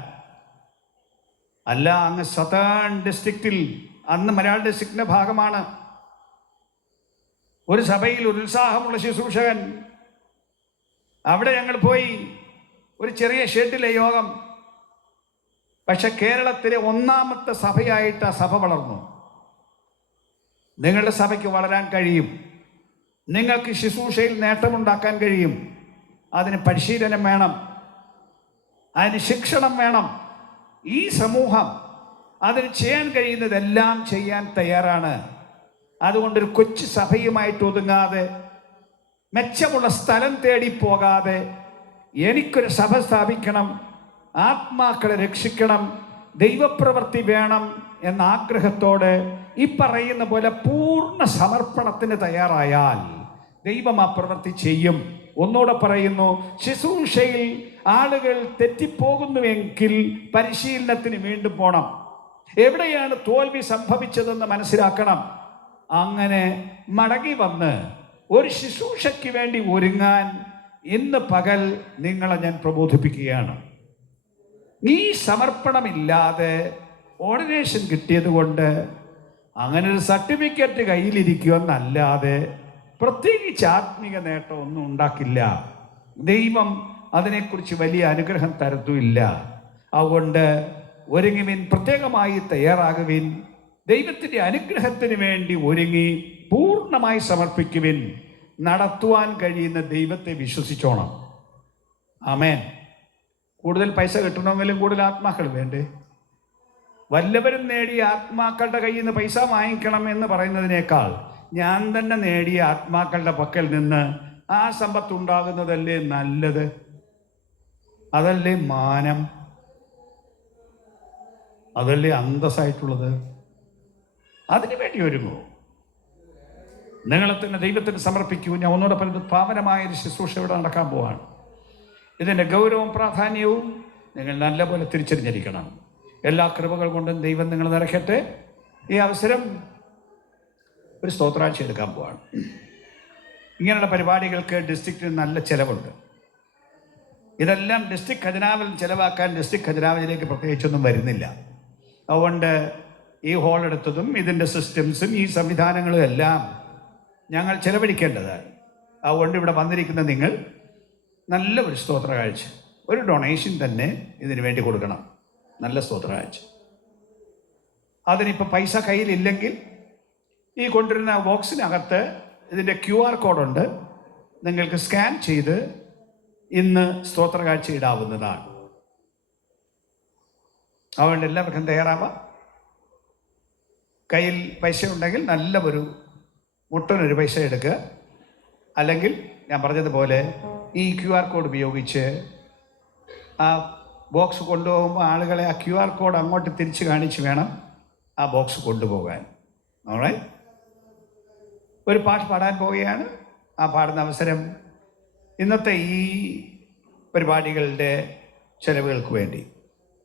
അല്ല, അങ്ങ് സതേൺ ഡിസ്ട്രിക്റ്റിൽ, അന്ന് മലയാള ഡിസ്ട്രിക്റ്റിന്റെ ഭാഗമാണ്, ഒരു സഭയിൽ ഒരു ഉത്സാഹമുള്ള ശുശ്രൂഷകൻ. അവിടെ ഞങ്ങൾ പോയി. ഒരു ചെറിയ ഷെഡിലെ യോഗം. പക്ഷെ കേരളത്തിലെ 1-ാമത്തെ സഭയായിട്ട് ആ സഭ വളർന്നു. നിങ്ങളുടെ സഭയ്ക്ക് വളരാൻ കഴിയും. നിങ്ങൾക്ക് ശുശ്രൂഷയിൽ നേട്ടമുണ്ടാക്കാൻ കഴിയും. അതിന് പരിശീലനം വേണം, അതിന് ശിക്ഷണം വേണം. ഈ സമൂഹം അതിന് ചെയ്യാൻ കഴിയുന്നതെല്ലാം ചെയ്യാൻ തയ്യാറാണ്. അതുകൊണ്ടൊരു കൊച്ചു സഭയുമായിട്ട് ഒതുങ്ങാതെ, മെച്ചമുള്ള സ്ഥലം തേടി പോകാതെ, എനിക്കൊരു സഭ സ്ഥാപിക്കണം, ആത്മാക്കളെ രക്ഷിക്കണം, ദൈവപ്രവൃത്തി വേണം എന്ന ആഗ്രഹത്തോടെ ഈ പറയുന്ന പോലെ പൂർണ്ണ സമർപ്പണത്തിന് തയ്യാറായാൽ ദൈവം ആ പ്രവൃത്തി ചെയ്യും. ഒന്നുകൂടെ പറയുന്നു, ശുശ്രൂഷയിൽ ആളുകൾ തെറ്റിപ്പോകുന്നുവെങ്കിൽ പരിശീലനത്തിന് വീണ്ടും പോകണം. എവിടെയാണ് തോൽവി സംഭവിച്ചതെന്ന് മനസ്സിലാക്കണം. അങ്ങനെ മടങ്ങി വന്ന് ഒരു ശുശ്രൂഷയ്ക്ക് വേണ്ടി ഒരുങ്ങാൻ ഇന്ന് പകൽ നിങ്ങളെ ഞാൻ പ്രബോധിപ്പിക്കുകയാണ്. ഈ സമർപ്പണമില്ലാതെ ഓർഡിനേഷൻ കിട്ടിയത് കൊണ്ട് അങ്ങനെ ഒരു സർട്ടിഫിക്കറ്റ് കയ്യിലിരിക്കുമെന്നല്ലാതെ പ്രത്യേകിച്ച് ആത്മീക നേട്ടം ഒന്നും ഉണ്ടാക്കില്ല. ദൈവം അതിനെക്കുറിച്ച് വലിയ അനുഗ്രഹം തരത്തുമില്ല. അതുകൊണ്ട് ഒരുങ്ങുവിൻ, പ്രത്യേകമായി തയ്യാറാകുവിൻ, ദൈവത്തിൻ്റെ അനുഗ്രഹത്തിന് വേണ്ടി ഒരുങ്ങി പൂർണ്ണമായി സമർപ്പിക്കുവിൻ. നടത്തുവാൻ കഴിയുന്ന ദൈവത്തെ വിശ്വസിച്ചോണം. ആമേൻ. കൂടുതൽ പൈസ കിട്ടണമെങ്കിലും കൂടുതൽ ആത്മാക്കൾ വേണ്ടേ? വല്ലവരും നേടിയ ആത്മാക്കളുടെ കയ്യിൽ നിന്ന് പൈസ വാങ്ങിക്കണം എന്ന് പറയുന്നതിനേക്കാൾ ഞാൻ തന്നെ നേടിയ ആത്മാക്കളുടെ പക്കൽ നിന്ന് ആ സമ്പത്ത് ഉണ്ടാകുന്നതല്ലേ നല്ലത്? അതല്ലേ മാനം? അതല്ലേ അന്തസ്സായിട്ടുള്ളത്? അതിനു വേണ്ടി ഒരുങ്ങൂ. നിങ്ങളെ തന്നെ ദൈവത്തിന് സമർപ്പിക്കൂ. ഞാൻ ഒന്നുകൂടെ പറയുന്നത്, പാവനമായൊരു ശുശ്രൂഷ ഇവിടെ നടക്കാൻ പോവാണ്. ഇതിൻ്റെ ഗൗരവവും പ്രാധാന്യവും നിങ്ങൾ നല്ലപോലെ തിരിച്ചറിഞ്ഞിരിക്കണം. എല്ലാ കൃപകൾ കൊണ്ടും ദൈവം നിങ്ങൾ നിറയ്ക്കട്ടെ. ഈ അവസരം ഒരു സ്തോത്രാഴ്ച എടുക്കാൻ പോവാണ്. ഇങ്ങനെയുള്ള പരിപാടികൾക്ക് ഡിസ്ട്രിക്റ്റിന് നല്ല ചിലവുണ്ട്. ഇതെല്ലാം ഡിസ്ട്രിക്ട് ഖജനാവിൽ ചിലവാക്കാൻ ഡിസ്ട്രിക്ട് ഖജനാവിലേക്ക് പ്രത്യേകിച്ചൊന്നും വരുന്നില്ല. അതുകൊണ്ട് ഈ ഹോൾ എടുത്തതും ഇതിൻ്റെ സിസ്റ്റംസും ഈ സംവിധാനങ്ങളും എല്ലാം ഞങ്ങൾ ചിലവഴിക്കേണ്ടതാണ്. അതുകൊണ്ട് ഇവിടെ വന്നിരിക്കുന്ന നിങ്ങൾ നല്ല ഒരു സ്തോത്ര കാഴ്ച, ഒരു ഡൊണേഷൻ തന്നെ ഇതിനു വേണ്ടി കൊടുക്കണം. നല്ല സ്തോത്ര കാഴ്ച. അതിനിപ്പോൾ പൈസ കയ്യിലില്ലെങ്കിൽ ഈ കൊണ്ടുവരുന്ന ബോക്സിനകത്ത് ഇതിൻ്റെ QR കോഡുണ്ട്. നിങ്ങൾക്ക് സ്കാൻ ചെയ്ത് ഇന്ന് സ്തോത്ര കാഴ്ച ഇടാവുന്നതാണ്. അതുകൊണ്ട് എല്ലാവർക്കും തയ്യാറാവാം. കയ്യിൽ പൈസ ഉണ്ടെങ്കിൽ നല്ല ഒരു മുട്ടനൊരു പൈസ എടുക്കുക. അല്ലെങ്കിൽ ഞാൻ പറഞ്ഞതുപോലെ ഈ QR കോഡ് ഉപയോഗിച്ച് ആ ബോക്സ് കൊണ്ടുപോകുമ്പോൾ ആളുകളെ ആ QR കോഡ് അങ്ങോട്ട് തിരിച്ച് കാണിച്ച് വേണം ആ ബോക്സ് കൊണ്ടുപോകാൻ. നമ്മളെ ഒരു പാട്ട് പാടാൻ പോവുകയാണ്. ആ പാടുന്ന അവസരം ഇന്നത്തെ ഈ പരിപാടികളുടെ ചെലവുകൾക്ക് വേണ്ടി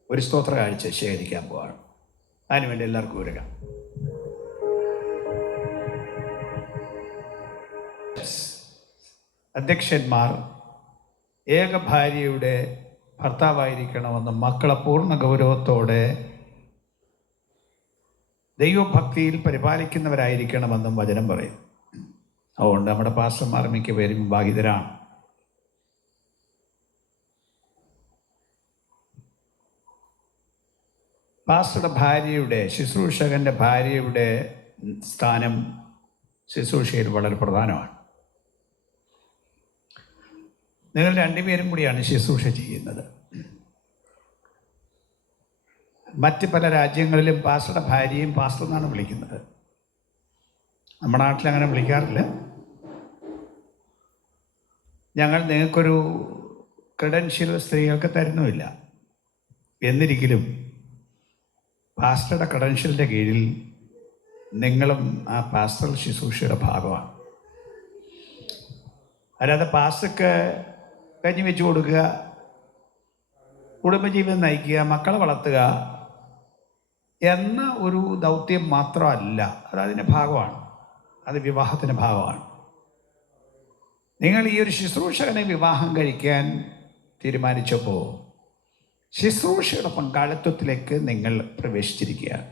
ഒരു സ്തോത്ര കാഴ്ച ശേഖരിക്കാൻ പോവാണ്. അതിനുവേണ്ടി എല്ലാവർക്കും ഒരുങ്ങാം. അധ്യക്ഷന്മാർ ഏക ഭാര്യയുടെ ഭർത്താവായിരിക്കണമെന്നും മക്കളെ പൂർണ്ണ ഗൗരവത്തോടെ ദൈവഭക്തിയിൽ പരിപാലിക്കുന്നവരായിരിക്കണമെന്നും വചനം പറയും. അതുകൊണ്ട് നമ്മുടെ പാസ്റ്റർമാർ മിക്കപേരും വിവാഹിതരാണ്. പാസ്റ്ററുടെ ഭാര്യയുടെ, ശുശ്രൂഷകൻ്റെ ഭാര്യയുടെ സ്ഥാനം ശുശ്രൂഷയിൽ വളരെ പ്രധാനമാണ്. നിങ്ങൾ രണ്ടുപേരും കൂടിയാണ് ശുശ്രൂഷ ചെയ്യുന്നത്. മറ്റ് പല രാജ്യങ്ങളിലും പാസ്റ്ററുടെ ഭാര്യയും പാസ്റ്റർ എന്നാണ് വിളിക്കുന്നത്. നമ്മുടെ നാട്ടിൽ അങ്ങനെ വിളിക്കാറില്ല. ഞങ്ങൾ നിങ്ങൾക്കൊരു ക്രെഡൻഷ്യൽ സ്ത്രീകൾക്ക് തരുന്നുമില്ല. എന്നിരിക്കലും പാസ്റ്ററുടെ ക്രെഡൻഷ്യലിൻ്റെ കീഴിൽ നിങ്ങളും ആ പാസ്റ്ററൽ ശുശ്രൂഷയുടെ ഭാഗമാണ്. അല്ലാതെ പാസ്റ്റർക്ക് കഞ്ഞി വെച്ച് കൊടുക്കുക, കുടുംബജീവിതം നയിക്കുക, മക്കളെ വളർത്തുക എന്ന ഒരു ദൗത്യം മാത്രമല്ല. അത് അതിൻ്റെ ഭാഗമാണ്. അത് വിവാഹത്തിൻ്റെ ഭാഗമാണ്. നിങ്ങൾ ഈ ഒരു ശുശ്രൂഷകനെ വിവാഹം കഴിക്കാൻ തീരുമാനിച്ചപ്പോൾ ശുശ്രൂഷയുടെ പങ്കാളിത്തത്തിലേക്ക് നിങ്ങൾ പ്രവേശിച്ചിരിക്കുകയാണ്.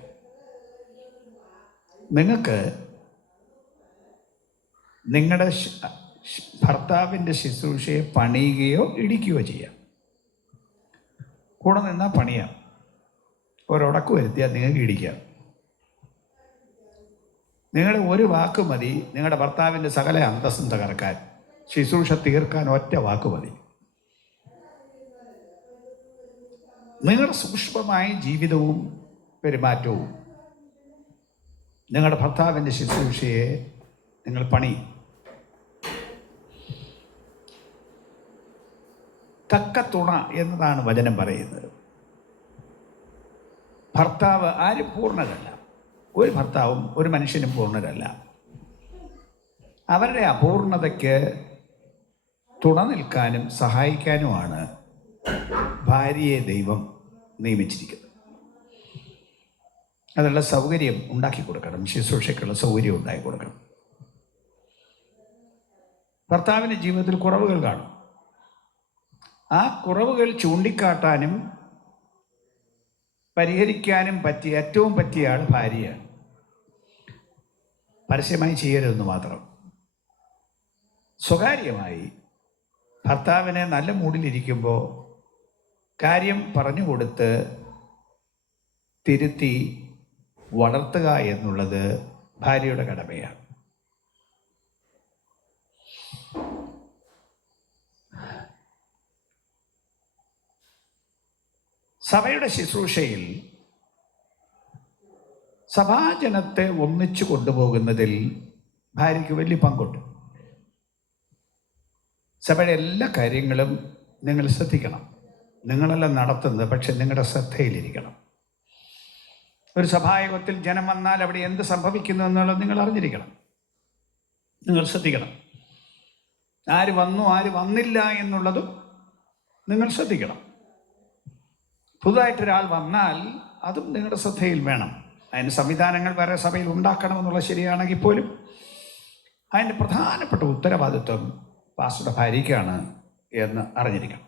നിങ്ങൾക്ക് നിങ്ങളുടെ ഭർത്താവിൻ്റെ ശുശ്രൂഷയെ പണിയുകയോ ഇടിക്കുകയോ ചെയ്യാം. കൂടെ നിന്നാൽ പണിയാം, ഒരൊടക്ക് വരുത്തിയാൽ നിങ്ങൾക്ക് ഇടിക്കാം. നിങ്ങളുടെ ഒരു വാക്ക് മതി നിങ്ങളുടെ ഭർത്താവിൻ്റെ സകല അന്തസ്സും തകർക്കാൻ. ശുശ്രൂഷ തീർക്കാൻ ഒറ്റ വാക്ക് മതി. നിങ്ങളുടെ സൂക്ഷ്മമായ ജീവിതവും പെരുമാറ്റവും നിങ്ങളുടെ ഭർത്താവിൻ്റെ ശുശ്രൂഷയെ നിങ്ങൾ പണിയും. തക്ക തുണ എന്നതാണ് വചനം പറയുന്നത്. ഭർത്താവ് ആരും പൂർണ്ണരല്ല. ഒരു ഭർത്താവും ഒരു മനുഷ്യനും പൂർണ്ണരല്ല. അവരുടെ അപൂർണതയ്ക്ക് തുണ നിൽക്കാനും സഹായിക്കാനുമാണ് ഭാര്യയെ ദൈവം നിയമിച്ചിരിക്കുന്നത്. അതിനുള്ള സൗകര്യം ഉണ്ടാക്കി കൊടുക്കണം. ശുശ്രൂഷയ്ക്കുള്ള സൗകര്യം ഉണ്ടാക്കി കൊടുക്കണം. ഭർത്താവിൻ്റെ ജീവിതത്തിൽ കുറവുകൾ കാണും. ആ കുറവുകൾ ചൂണ്ടിക്കാട്ടാനും പരിഹരിക്കാനും പറ്റിയ ഏറ്റവും പറ്റിയ ആൾ ഭാര്യയാണ്. പരസ്യമായി ചെയ്യരുതെന്ന് മാത്രം. സ്വകാര്യമായി ഭർത്താവിനെ നല്ല മൂഡിലിരിക്കുമ്പോൾ കാര്യം പറഞ്ഞു കൊടുത്ത് തിരുത്തി വളർത്തുക എന്നുള്ളത് ഭാര്യയുടെ കടമയാണ്. സഭയുടെ ശുശ്രൂഷയിൽ സഭാജനത്തെ ഒന്നിച്ചു കൊണ്ടുപോകുന്നതിൽ ഭാര്യയ്ക്ക് വലിയ പങ്കുണ്ട്. സഭയുടെ എല്ലാ കാര്യങ്ങളും നിങ്ങൾ ശ്രദ്ധിക്കണം. നിങ്ങളെല്ലാം നടത്തുന്നത് പക്ഷെ നിങ്ങളുടെ ശ്രദ്ധയിലിരിക്കണം. ഒരു സഭായോഗത്തിൽ ജനം വന്നാൽ അവിടെ എന്ത് സംഭവിക്കുന്നു എന്നുള്ളത് നിങ്ങൾ അറിഞ്ഞിരിക്കണം. നിങ്ങൾ ശ്രദ്ധിക്കണം. ആര് വന്നു ആര് വന്നില്ല എന്നുള്ളതും നിങ്ങൾ ശ്രദ്ധിക്കണം. പുതുതായിട്ടൊരാൾ വന്നാൽ അതും നിങ്ങളുടെ ശ്രദ്ധയിൽ വേണം. അതിന് സംവിധാനങ്ങൾ വേറെ സഭയിൽ ഉണ്ടാക്കണമെന്നുള്ള ശരിയാണെങ്കിൽ പോലും അതിൻ്റെ പ്രധാനപ്പെട്ട ഉത്തരവാദിത്വം പാസ്റ്ററുടെ ഭാര്യയ്ക്കാണ് എന്ന് അറിഞ്ഞിരിക്കണം.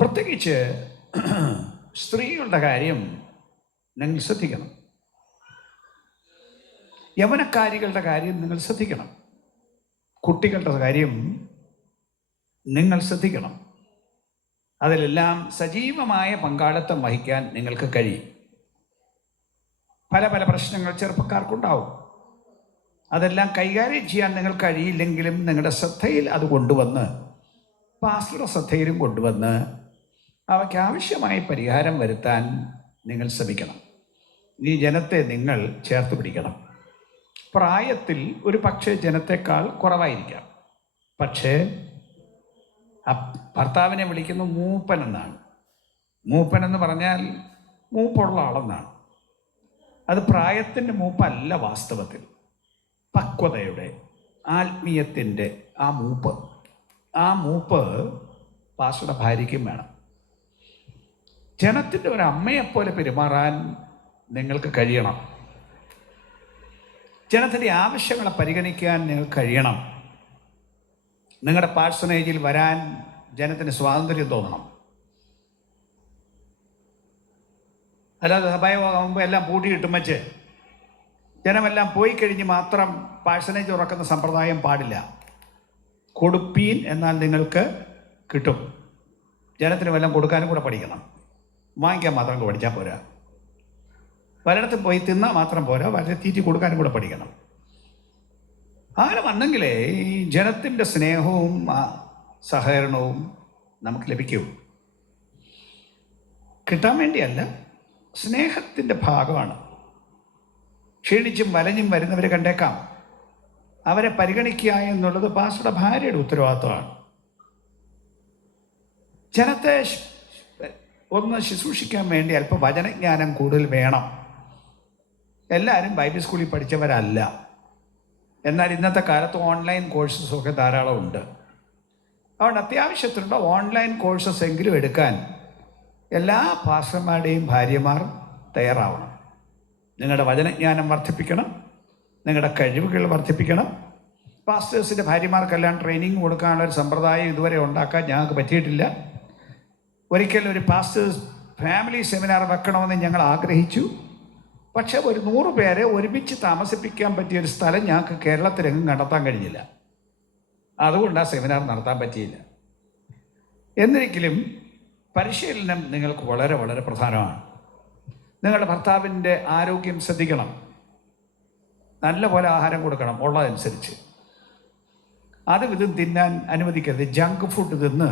പ്രത്യേകിച്ച് സ്ത്രീകളുടെ കാര്യം നിങ്ങൾ ശ്രദ്ധിക്കണം. യൗവനക്കാരികളുടെ കാര്യം നിങ്ങൾ ശ്രദ്ധിക്കണം. കുട്ടികളുടെ കാര്യം നിങ്ങൾ ശ്രദ്ധിക്കണം. അതിലെല്ലാം സജീവമായ പങ്കാളിത്തം വഹിക്കാൻ നിങ്ങൾക്ക് കഴിയും. പല പല പ്രശ്നങ്ങൾ ചെറുപ്പക്കാർക്കുണ്ടാവും. അതെല്ലാം കൈകാര്യം ചെയ്യാൻ നിങ്ങൾ കഴിയില്ലെങ്കിലും നിങ്ങളുടെ ശ്രദ്ധയിൽ അത് കൊണ്ടുവന്ന്, പാസ്റ്ററുടെ ശ്രദ്ധയിലും കൊണ്ടുവന്ന് അവയ്ക്ക് ആവശ്യമായ പരിഹാരം വരുത്താൻ നിങ്ങൾ ശ്രമിക്കണം. ഈ ജനത്തെ നിങ്ങൾ ചേർത്ത് പിടിക്കണം. പ്രായത്തിൽ ഒരു പക്ഷേ ജനത്തെക്കാൾ കുറവായിരിക്കാം, പക്ഷേ ഭർത്താവിനെ വിളിക്കുന്ന മൂപ്പൻ എന്നാണ്. മൂപ്പൻ എന്ന് പറഞ്ഞാൽ മൂപ്പുള്ള ആളെന്നാണ്. അത് പ്രായത്തിൻ്റെ മൂപ്പല്ല, വാസ്തവത്തിൽ പക്വതയുടെ, ആത്മീയത്തിൻ്റെ ആ മൂപ്പ് പാസ്റ്ററുടെ ഭാര്യയ്ക്കും വേണം. ജനത്തിൻ്റെ ഒരു അമ്മയെപ്പോലെ പെരുമാറാൻ നിങ്ങൾക്ക് കഴിയണം. ജനത്തിൻ്റെ ആവശ്യങ്ങളെ പരിഗണിക്കാൻ നിങ്ങൾക്ക് കഴിയണം. നിങ്ങളുടെ പാഴ്സണേജിൽ വരാൻ ജനത്തിന് സ്വാതന്ത്ര്യം തോന്നണം. അല്ലാതെ സഭയാകുമ്പോൾ എല്ലാം പൂട്ടിയിട്ടും വെച്ച് ജനമെല്ലാം പോയി കഴിഞ്ഞ് മാത്രം പാഴ്സണേജ് ഉറക്കുന്ന സമ്പ്രദായം പാടില്ല. കൊടുപ്പീൻ എന്നാൽ നിങ്ങൾക്ക് കിട്ടും. ജനത്തിന് വല്ലതും കൊടുക്കാനും കൂടെ പഠിക്കണം. വാങ്ങിക്കാൻ മാത്രം പഠിച്ചാൽ പോരാ. വല്ലയിടത്തും പോയി തിന്നാൽ മാത്രം പോരാ, വളരെ തീറ്റി കൊടുക്കാനും കൂടെ പഠിക്കണം. അങ്ങനെ വന്നെങ്കിലേ ഈ ജനത്തിൻ്റെ സ്നേഹവും സഹകരണവും നമുക്ക് ലഭിക്കൂ. കിട്ടാൻ വേണ്ടിയല്ല, സ്നേഹത്തിൻ്റെ ഭാഗമാണ്. ക്ഷീണിച്ചും വലഞ്ഞും വരുന്നവരെ കണ്ടേക്കാം. അവരെ പരിഗണിക്കുക എന്നുള്ളത് പാസ്റ്ററുടെ ഭാര്യയുടെ ഉത്തരവാദിത്വമാണ്. ജനത്തെ ഒന്ന് ശുശ്രൂഷിക്കാൻ വേണ്ടി അല്പം വചനജ്ഞാനം കൂടുതൽ വേണം. എല്ലാവരും ബൈബിൾ സ്കൂളിൽ പഠിച്ചവരല്ല. എന്നാൽ ഇന്നത്തെ കാലത്ത് ഓൺലൈൻ കോഴ്സസൊക്കെ ധാരാളം ഉണ്ട്. അതുകൊണ്ട് അത്യാവശ്യത്തിലുള്ള ഓൺലൈൻ കോഴ്സസ് എങ്കിലും എടുക്കാൻ എല്ലാ പാസ്റ്റർമാരുടെയും ഭാര്യമാർ തയ്യാറാവണം. നിങ്ങളുടെ വചനജ്ഞാനം വർദ്ധിപ്പിക്കണം, നിങ്ങളുടെ കഴിവുകൾ വർദ്ധിപ്പിക്കണം. പാസ്റ്റേഴ്സിൻ്റെ ഭാര്യമാർക്കെല്ലാം ട്രെയിനിങ് കൊടുക്കാനുള്ള ഒരു സമ്പ്രദായം ഇതുവരെ ഉണ്ടാക്കാൻ ഞങ്ങൾക്ക് പറ്റിയിട്ടില്ല. ഒരിക്കലും ഒരു പാസ്റ്റേഴ്സ് ഫാമിലി സെമിനാർ വെക്കണമെന്ന് ഞങ്ങൾ ആഗ്രഹിച്ചു. പക്ഷേ ഒരു 100 പേരെ ഒരുമിച്ച് താമസിപ്പിക്കാൻ പറ്റിയൊരു സ്ഥലം ഞങ്ങൾക്ക് കേരളത്തിലെങ്ങും കണ്ടെത്താൻ കഴിഞ്ഞില്ല. അതുകൊണ്ട് ആ സെമിനാർ നടത്താൻ പറ്റിയില്ല. എന്നിരിക്കലും പരിശീലനം നിങ്ങൾക്ക് വളരെ വളരെ പ്രധാനമാണ്. നിങ്ങളുടെ ഭർത്താവിൻ്റെ ആരോഗ്യം ശ്രദ്ധിക്കണം. നല്ല പോലെ ആഹാരം കൊടുക്കണം ഉള്ളതനുസരിച്ച്. അതും ഇതും തിന്നാൻ അനുവദിക്കരുത്. ജങ്ക് ഫുഡ് തിന്ന്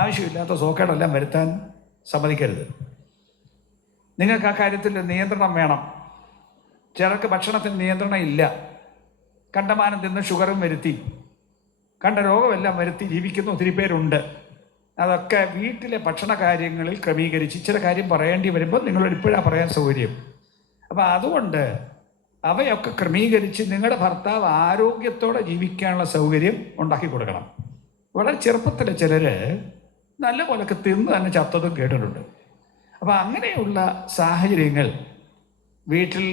ആവശ്യമില്ലാത്ത സോക്കേടെല്ലാം വരുത്താൻ സമ്മതിക്കരുത്. നിങ്ങൾക്ക് ആ കാര്യത്തിൽ നിയന്ത്രണം വേണം. ചിലർക്ക് ഭക്ഷണത്തിന് നിയന്ത്രണം ഇല്ല. കണ്ടമാനം തിന്ന് ഷുഗറും വരുത്തി, കണ്ട രോഗമെല്ലാം വരുത്തി ജീവിക്കുന്ന ഒത്തിരി പേരുണ്ട്. അതൊക്കെ വീട്ടിലെ ഭക്ഷണ കാര്യങ്ങളിൽ ക്രമീകരിച്ച് ചില കാര്യം പറയേണ്ടി വരുമ്പോൾ നിങ്ങളോട് ഇപ്പോഴാണ് പറയാൻ സൗകര്യം. അപ്പോൾ അതുകൊണ്ട് അവയൊക്കെ ക്രമീകരിച്ച് നിങ്ങളുടെ ഭർത്താവ് ആരോഗ്യത്തോടെ ജീവിക്കാനുള്ള സൗകര്യം ഉണ്ടാക്കി കൊടുക്കണം. വളരെ ചെറുപ്പത്തിൽ ചിലർ നല്ല പോലൊക്കെ തിന്ന് തന്നെ ചത്തതും കേട്ടിട്ടുണ്ട്. അപ്പോൾ അങ്ങനെയുള്ള സാഹചര്യങ്ങൾ വീട്ടിൽ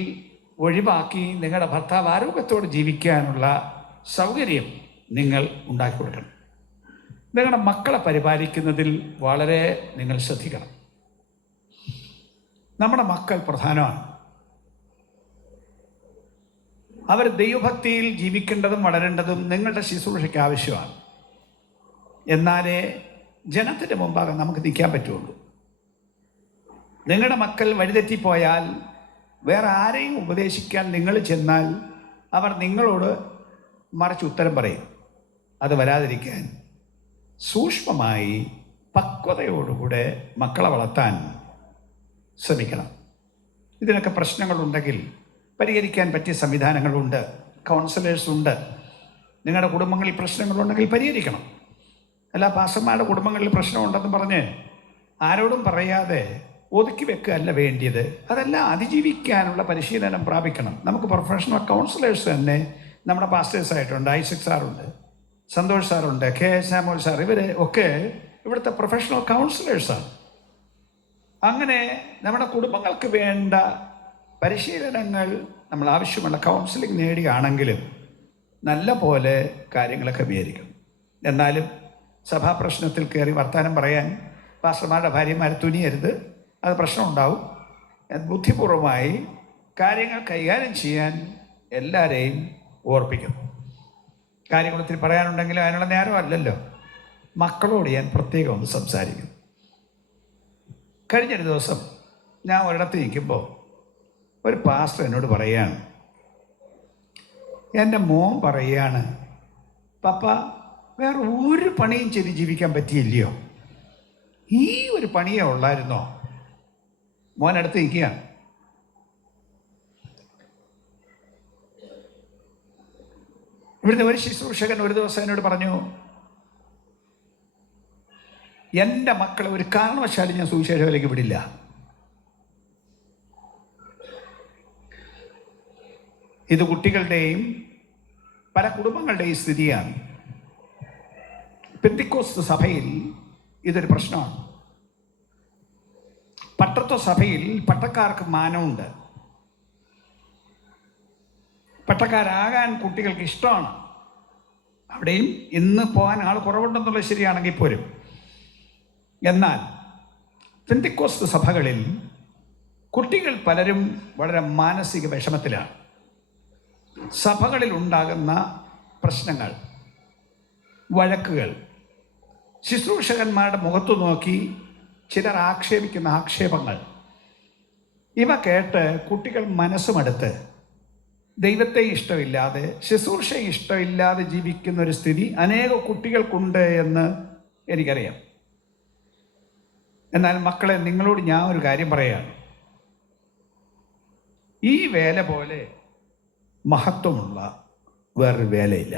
ഒഴിവാക്കി നിങ്ങളുടെ ഭർത്താവ് ആരോഗ്യത്തോടെ ജീവിക്കാനുള്ള സൗകര്യം നിങ്ങൾ ഉണ്ടാക്കി കൊടുക്കണം. നിങ്ങളുടെ മക്കളെ പരിപാലിക്കുന്നതിൽ വളരെ നിങ്ങൾ ശ്രദ്ധിക്കണം. നമ്മുടെ മക്കൾ പ്രധാനമാണ്. അവർ ദൈവഭക്തിയിൽ ജീവിക്കേണ്ടതും വളരേണ്ടതും നിങ്ങളുടെ ശുശ്രൂഷയ്ക്ക് ആവശ്യമാണ്. എന്നാലേ ജനത്തിൻ്റെ മുമ്പാകെ നമുക്ക് നിൽക്കാൻ പറ്റുള്ളൂ. നിങ്ങളുടെ മക്കൾ വഴിതെറ്റിപ്പോയാൽ വേറെ ആരെയും ഉപദേശിക്കാൻ നിങ്ങൾ ചെന്നാൽ അവർ നിങ്ങളോട് മറിച്ച് ഉത്തരം പറയും. അത് വരാതിരിക്കാൻ സൂക്ഷ്മമായി പക്വതയോടുകൂടെ മക്കളെ വളർത്താൻ ശ്രമിക്കണം. ഇതിനൊക്കെ പ്രശ്നങ്ങളുണ്ടെങ്കിൽ പരിഹരിക്കാൻ പറ്റിയ സംവിധാനങ്ങളുണ്ട്, കൗൺസിലേഴ്സ് ഉണ്ട്. നിങ്ങളുടെ കുടുംബങ്ങളിൽ പ്രശ്നങ്ങളുണ്ടെങ്കിൽ പരിഹരിക്കണം. അല്ല പാസ്റ്റർമാരുടെ കുടുംബങ്ങളിൽ പ്രശ്നമുണ്ടെന്ന് പറഞ്ഞ് ആരോടും പറയാതെ ഒതുക്കി വെക്കുകയല്ല വേണ്ടിയത്. അതെല്ലാം അതിജീവിക്കാനുള്ള പരിശീലനം പ്രാപിക്കണം. നമുക്ക് പ്രൊഫഷണൽ കൗൺസിലേഴ്സ് തന്നെ നമ്മുടെ പാസ്റ്റേഴ്സായിട്ടുണ്ട്. ഐസക് സാറുണ്ട്, സന്തോഷ് സാറുണ്ട്, കെ സാമുവൽ സാർ, ഇവർ ഒക്കെ ഇവിടുത്തെ പ്രൊഫഷണൽ കൗൺസിലേഴ്സാണ്. അങ്ങനെ നമ്മുടെ കുടുംബങ്ങൾക്ക് വേണ്ട പരിശീലനങ്ങൾ നമ്മൾ ആവശ്യമുള്ള കൗൺസിലിംഗ് നേടുകയാണെങ്കിലും നല്ല പോലെ കാര്യങ്ങൾ ക്രമീകരിക്കണം. എന്നാലും സഭാപ്രശ്നത്തിൽ കയറി വർത്തമാനം പറയാൻ പാസ്റ്റർമാരുടെ ഭാര്യമാരെ തുനിയരുത്. അത് പ്രശ്നമുണ്ടാവും. ബുദ്ധിപൂർവമായി കാര്യങ്ങൾ കൈകാര്യം ചെയ്യാൻ എല്ലാവരെയും ഓർപ്പിക്കുന്നു. കാര്യങ്ങൾ ഒത്തിരി പറയാനുണ്ടെങ്കിലും അതിനുള്ള നേരമല്ലല്ലോ. മക്കളോട് ഞാൻ പ്രത്യേകം ഒന്ന് സംസാരിക്കും. കഴിഞ്ഞൊരു ദിവസം ഞാൻ ഒരിടത്ത് നിൽക്കുമ്പോൾ ഒരു പാസ്റ്റർ എന്നോട് പറയുകയാണ്, എൻ്റെ മോൻ പറയുകയാണ്, പപ്പ വേറെ ഒരു പണിയും ചെയ്ത് ജീവിക്കാൻ പറ്റിയില്ലയോ, ഈ ഒരു പണിയേ ഉള്ളായിരുന്നോ? മോൻ അടുത്ത് നിൽക്കുകയാണ്. ഇവിടുത്തെ ഒരു ശുശ്രൂഷകൻ ഒരു ദിവസം എന്നോട് പറഞ്ഞു, എൻ്റെ മക്കളെ ഒരു കാരണവശാലും ഞാൻ സുവിശേഷത്തിലേക്ക് വിടില്ല. ഇത് കുട്ടികളുടെയും പല കുടുംബങ്ങളുടെയും സ്ഥിതിയാണ്. പെന്തിക്കോസ്ത് സഭയിൽ ഇതൊരു പ്രശ്നമാണ്. പട്ടത്വ സഭയിൽ പട്ടക്കാർക്ക് മാനമുണ്ട്. പട്ടക്കാരാകാൻ കുട്ടികൾക്ക് ഇഷ്ടമാണ്. അവിടെയും ഇന്ന് പോകാൻ ആൾ കുറവുണ്ടെന്നുള്ളത് ശരിയാണെങ്കിൽ പോലും. എന്നാൽ പെന്തിക്കോസ്ത് സഭകളിൽ കുട്ടികൾ പലരും വളരെ മാനസിക വിഷമത്തിലാണ്. സഭകളിൽ ഉണ്ടാകുന്ന പ്രശ്നങ്ങൾ, വഴക്കുകൾ, ശുശ്രൂഷകന്മാരുടെ മുഖത്തു നോക്കി ചിലർ ആക്ഷേപിക്കുന്ന ആക്ഷേപങ്ങൾ, ഇവ കേട്ട് കുട്ടികൾ മനസ്സുമടുത്ത് ദൈവത്തെ ഇഷ്ടമില്ലാതെ, ശുശ്രൂഷ ഇഷ്ടമില്ലാതെ ജീവിക്കുന്ന ഒരു സ്ഥിതി അനേക കുട്ടികൾക്കുണ്ട് എന്ന് എനിക്കറിയാം. എന്നാൽ മക്കളെ, നിങ്ങളോട് ഞാൻ ഒരു കാര്യം പറയുകയാണ്. ഈ വേല പോലെ മഹത്വമുള്ള വേറൊരു വേലയില്ല.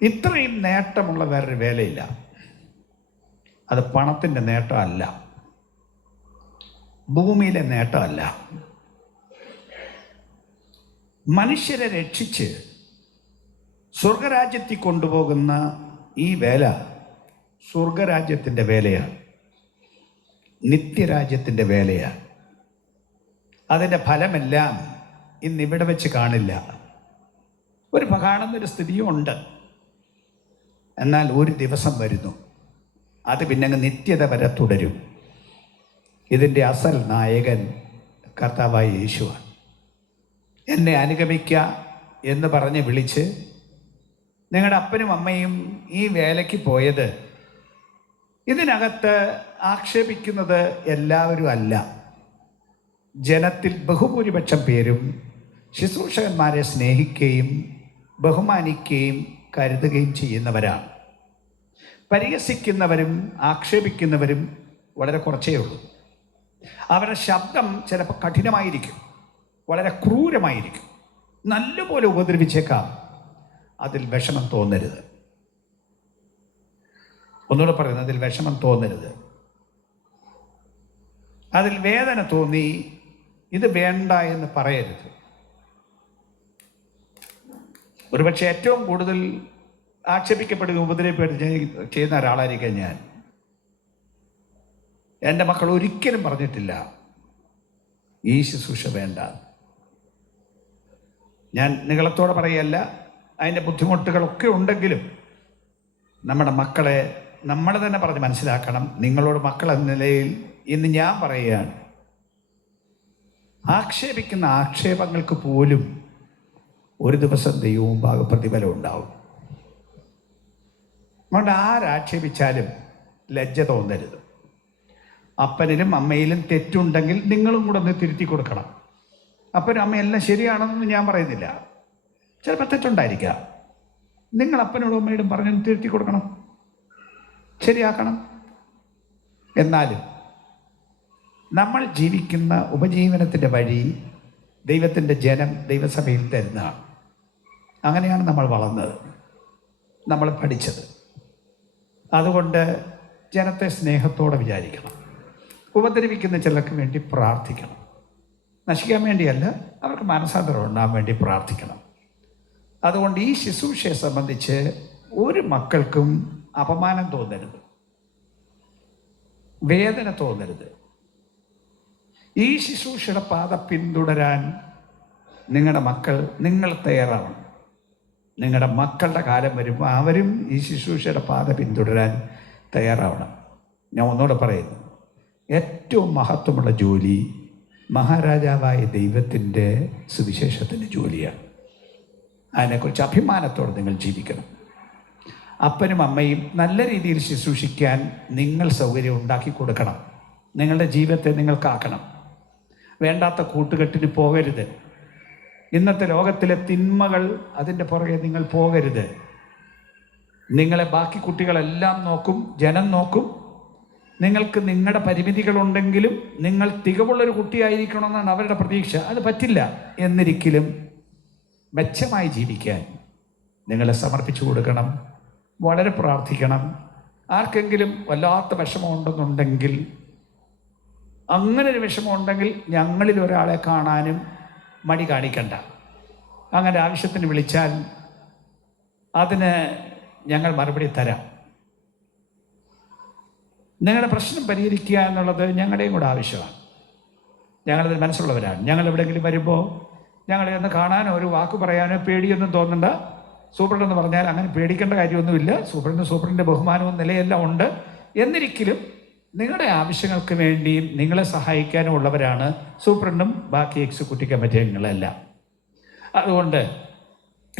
ഇത്രയും നേട്ടമുള്ള വേറൊരു വേലയില്ല. അത് പണത്തിൻ്റെ നേട്ടമല്ല, ഭൂമിയിലെ നേട്ടമല്ല. മനുഷ്യരെ രക്ഷിച്ച് സ്വർഗരാജ്യത്തിൽ കൊണ്ടുപോകുന്ന ഈ വേല സ്വർഗരാജ്യത്തിൻ്റെ വേലയാണ്, നിത്യരാജ്യത്തിൻ്റെ വേലയാണ്. അതിൻ്റെ ഫലമെല്ലാം ഇന്നിവിടെ വെച്ച് കാണില്ല. കാണുന്നൊരു സ്ഥിതിയും ഉണ്ട്. എന്നാൽ ഒരു ദിവസം വരുന്നു, അത് പിന്നെ നിത്യത വരെ തുടരും. ഇതിൻ്റെ അസൽ നായകൻ കർത്താവായ യേശുവാണ്. എന്നെ അനുഗമിക്കുക എന്ന് പറഞ്ഞ് വിളിച്ച് നിങ്ങളുടെ അപ്പനും അമ്മയും ഈ വേലയ്ക്ക് പോയത് ഇതിനകത്ത് ആക്ഷേപിക്കുന്നത് എല്ലാവരും അല്ല. ജനത്തിൽ ബഹുഭൂരിപക്ഷം പേരും ശുശ്രൂഷകന്മാരെ സ്നേഹിക്കുകയും ബഹുമാനിക്കുകയും കരുതുകയും ചെയ്യുന്നവരാണ്. പരിഹസിക്കുന്നവരും ആക്ഷേപിക്കുന്നവരും വളരെ കുറച്ചേ ഉള്ളൂ. അവരുടെ ശബ്ദം ചിലപ്പോൾ കഠിനമായിരിക്കും, വളരെ ക്രൂരമായിരിക്കും, നല്ലപോലെ ഉപദ്രവിച്ചേക്കാം. അതിൽ വിഷമം തോന്നരുത്. ഒന്നുകൂടെ പറയുന്നത്, അതിൽ വിഷമം തോന്നരുത്. അതിൽ വേദന തോന്നി ഇത് വേണ്ട എന്ന് പറയരുത്. ഒരുപക്ഷെ ഏറ്റവും കൂടുതൽ ആക്ഷേപിക്കപ്പെടുക, ഉപദ്രവിക്കപ്പെടുക ചെയ്യുന്ന ഒരാളായിരിക്കും ഞാൻ. എൻ്റെ മക്കൾ ഒരിക്കലും പറഞ്ഞിട്ടില്ല ഈ ശുശ്രൂഷ വേണ്ട. ഞാൻ നിങ്ങളത്തോടെ പറയല്ല, അതിൻ്റെ ബുദ്ധിമുട്ടുകളൊക്കെ ഉണ്ടെങ്കിലും നമ്മുടെ മക്കളെ നമ്മൾ തന്നെ പറഞ്ഞ് മനസ്സിലാക്കണം. നിങ്ങളോട് മക്കൾ എന്ന നിലയിൽ ഇന്ന് ഞാൻ പറയുകയാണ്, ആക്ഷേപിക്കുന്ന ആക്ഷേപങ്ങൾക്ക് പോലും ഒരു ദിവസം ദൈവവും പ്രതിഫലം ഉണ്ടാവും. അതുകൊണ്ട് ആരാക്ഷേപിച്ചാലും ലജ്ജ തോന്നരുത്. അപ്പനിലും അമ്മയിലും തെറ്റുണ്ടെങ്കിൽ നിങ്ങളും കൂടെ ഒന്ന് തിരുത്തി കൊടുക്കണം. അപ്പനും അമ്മയെല്ലാം ശരിയാണെന്നൊന്നും ഞാൻ പറയുന്നില്ല. ചിലപ്പോൾ തെറ്റുണ്ടായിരിക്കാം. നിങ്ങൾ അപ്പനോടും അമ്മയോടും പറഞ്ഞ് തിരുത്തി കൊടുക്കണം, ശരിയാക്കണം. എന്നാലും നമ്മൾ ജീവിക്കുന്ന ഉപജീവനത്തിൻ്റെ വഴി ദൈവത്തിൻ്റെ ജനം ദൈവസഭയിൽ തരുന്നതാണ്. അങ്ങനെയാണ് നമ്മൾ വളർന്നത്, നമ്മൾ പഠിച്ചത്. അതുകൊണ്ട് ജനത്തെ സ്നേഹത്തോടെ വിചാരിക്കണം. ഉപദ്രവിക്കുന്ന ചിലർക്ക് വേണ്ടി പ്രാർത്ഥിക്കണം. നശിക്കാൻ വേണ്ടിയല്ല, അവർക്ക് മനസാന്തരം ഉണ്ടാകാൻ വേണ്ടി പ്രാർത്ഥിക്കണം. അതുകൊണ്ട് ഈ ശുശ്രൂഷയെ സംബന്ധിച്ച് ഒരു മക്കൾക്കും അപമാനം തോന്നരുത്, വേദന തോന്നരുത്. ഈ ശുശ്രൂഷയുടെ പാത പിന്തുടരാൻ നിങ്ങൾ തയ്യാറാവണം. നിങ്ങളുടെ മക്കളുടെ കാലം വരുമ്പോൾ അവരും ഈ ശുശ്രൂഷയുടെ പാത പിന്തുടരാൻ തയ്യാറാവണം. ഞാൻ ഒന്നുകൂടെ പറയുന്നു, ഏറ്റവും മഹത്വമുള്ള ജോലി മഹാരാജാവായ ദൈവത്തിൻ്റെ സുവിശേഷത്തിൻ്റെ ജോലിയാണ്. അതിനെക്കുറിച്ച് അഭിമാനത്തോടെ നിങ്ങൾ ജീവിക്കണം. അപ്പനും അമ്മയും നല്ല രീതിയിൽ ശുശ്രൂഷിക്കാൻ നിങ്ങൾ സൗകര്യം ഉണ്ടാക്കി കൊടുക്കണം. നിങ്ങളുടെ ജീവിതത്തെ നിങ്ങൾക്കാക്കണം. വേണ്ടാത്ത കൂട്ടുകെട്ടിന് പോകരുത്. ഇന്നത്തെ ലോകത്തിലെ തിന്മകൾ അതിൻ്റെ പുറകെ നിങ്ങൾ പോകരുത്. നിങ്ങളെ ബാക്കി കുട്ടികളെല്ലാം നോക്കും, ജനം നോക്കും. നിങ്ങൾക്ക് നിങ്ങളുടെ പരിമിതികളുണ്ടെങ്കിലും നിങ്ങൾ തികവുള്ളൊരു കുട്ടിയായിരിക്കണമെന്നാണ് അവരുടെ പ്രതീക്ഷ. അത് പറ്റില്ല. എന്നിരിക്കലും മെച്ചമായി ജീവിക്കാൻ നിങ്ങളെ സമർപ്പിച്ചു കൊടുക്കണം. വളരെ പ്രാർത്ഥിക്കണം. ആർക്കെങ്കിലും വല്ലാത്ത വിഷമമുണ്ടെന്നുണ്ടെങ്കിൽ, അങ്ങനെ ഒരു വിഷമമുണ്ടെങ്കിൽ ഞങ്ങളിൽ ഒരാളെ കാണാനും മടി കാണിക്കണ്ട. അങ്ങനെ ആവശ്യത്തിന് വിളിച്ചാൽ അതിന് ഞങ്ങൾ മറുപടി തരാം. നിങ്ങളുടെ പ്രശ്നം പരിഹരിക്കുക എന്നുള്ളത് ഞങ്ങളുടെയും കൂടെ ആവശ്യമാണ്. ഞങ്ങളതിൽ മനസ്സുള്ളവരാണ്. ഞങ്ങൾ എവിടെയെങ്കിലും വരുമ്പോൾ ഞങ്ങളെ ഒന്ന് കാണാനോ ഒരു വാക്ക് പറയാനോ പേടിയൊന്നും തോന്നണ്ട. സൂപ്രണ്ടെന്ന് പറഞ്ഞാൽ അങ്ങനെ പേടിക്കേണ്ട കാര്യമൊന്നുമില്ല. സൂപ്രണ്ടിൻ്റെ ബഹുമാനവും നിലയെല്ലാം ഉണ്ട്. എന്നിരിക്കലും നിങ്ങളുടെ ആവശ്യങ്ങൾക്ക് വേണ്ടിയും നിങ്ങളെ സഹായിക്കാനും ഉള്ളവരാണ് സൂപ്രണ്ടും ബാക്കി എക്സിക്യൂട്ടീവ് കമ്മിറ്റി അംഗങ്ങളെല്ലാം. അതുകൊണ്ട്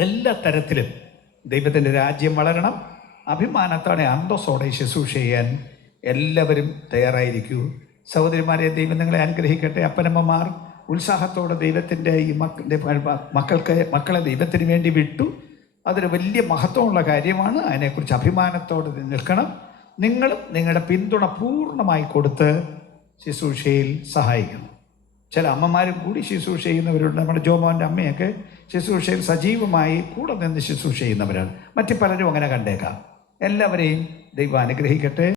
എല്ലാ തരത്തിലും ദൈവത്തിൻ്റെ രാജ്യം വളരണം. അഭിമാനത്തോടെ അന്തസ്സോടെ ശുശ്രൂഷ ചെയ്യാൻ എല്ലാവരും തയ്യാറായിരിക്കൂ. സഹോദരിമാരെ, ദൈവം നിങ്ങളെ അനുഗ്രഹിക്കട്ടെ. അപ്പനമ്മമാർ ഉത്സാഹത്തോടെ ദൈവത്തിൻ്റെ ഈ മക്കളെ ദൈവത്തിന് വേണ്ടി വിട്ടു. അതൊരു വലിയ മഹത്വമുള്ള കാര്യമാണ്. അതിനെക്കുറിച്ച് അഭിമാനത്തോടെ നിൽക്കണം. നിങ്ങളും നിങ്ങളുടെ പിന്തുണ പൂർണ്ണമായി കൊടുത്ത് ശുശ്രൂഷയിൽ സഹായിക്കണം. ചില അമ്മമാരും കൂടി ശുശ്രൂഷ ചെയ്യുന്നവരുണ്ട്. നമ്മുടെ ജോമോൻ്റെ അമ്മയൊക്കെ ശുശ്രൂഷയിൽ സജീവമായി കൂടെ നിന്ന് ശുശ്രൂഷ ചെയ്യുന്നവരാണ്. മറ്റു പലരും അങ്ങനെ കണ്ടേക്കാം. എല്ലാവരെയും ദൈവം അനുഗ്രഹിക്കട്ടെ.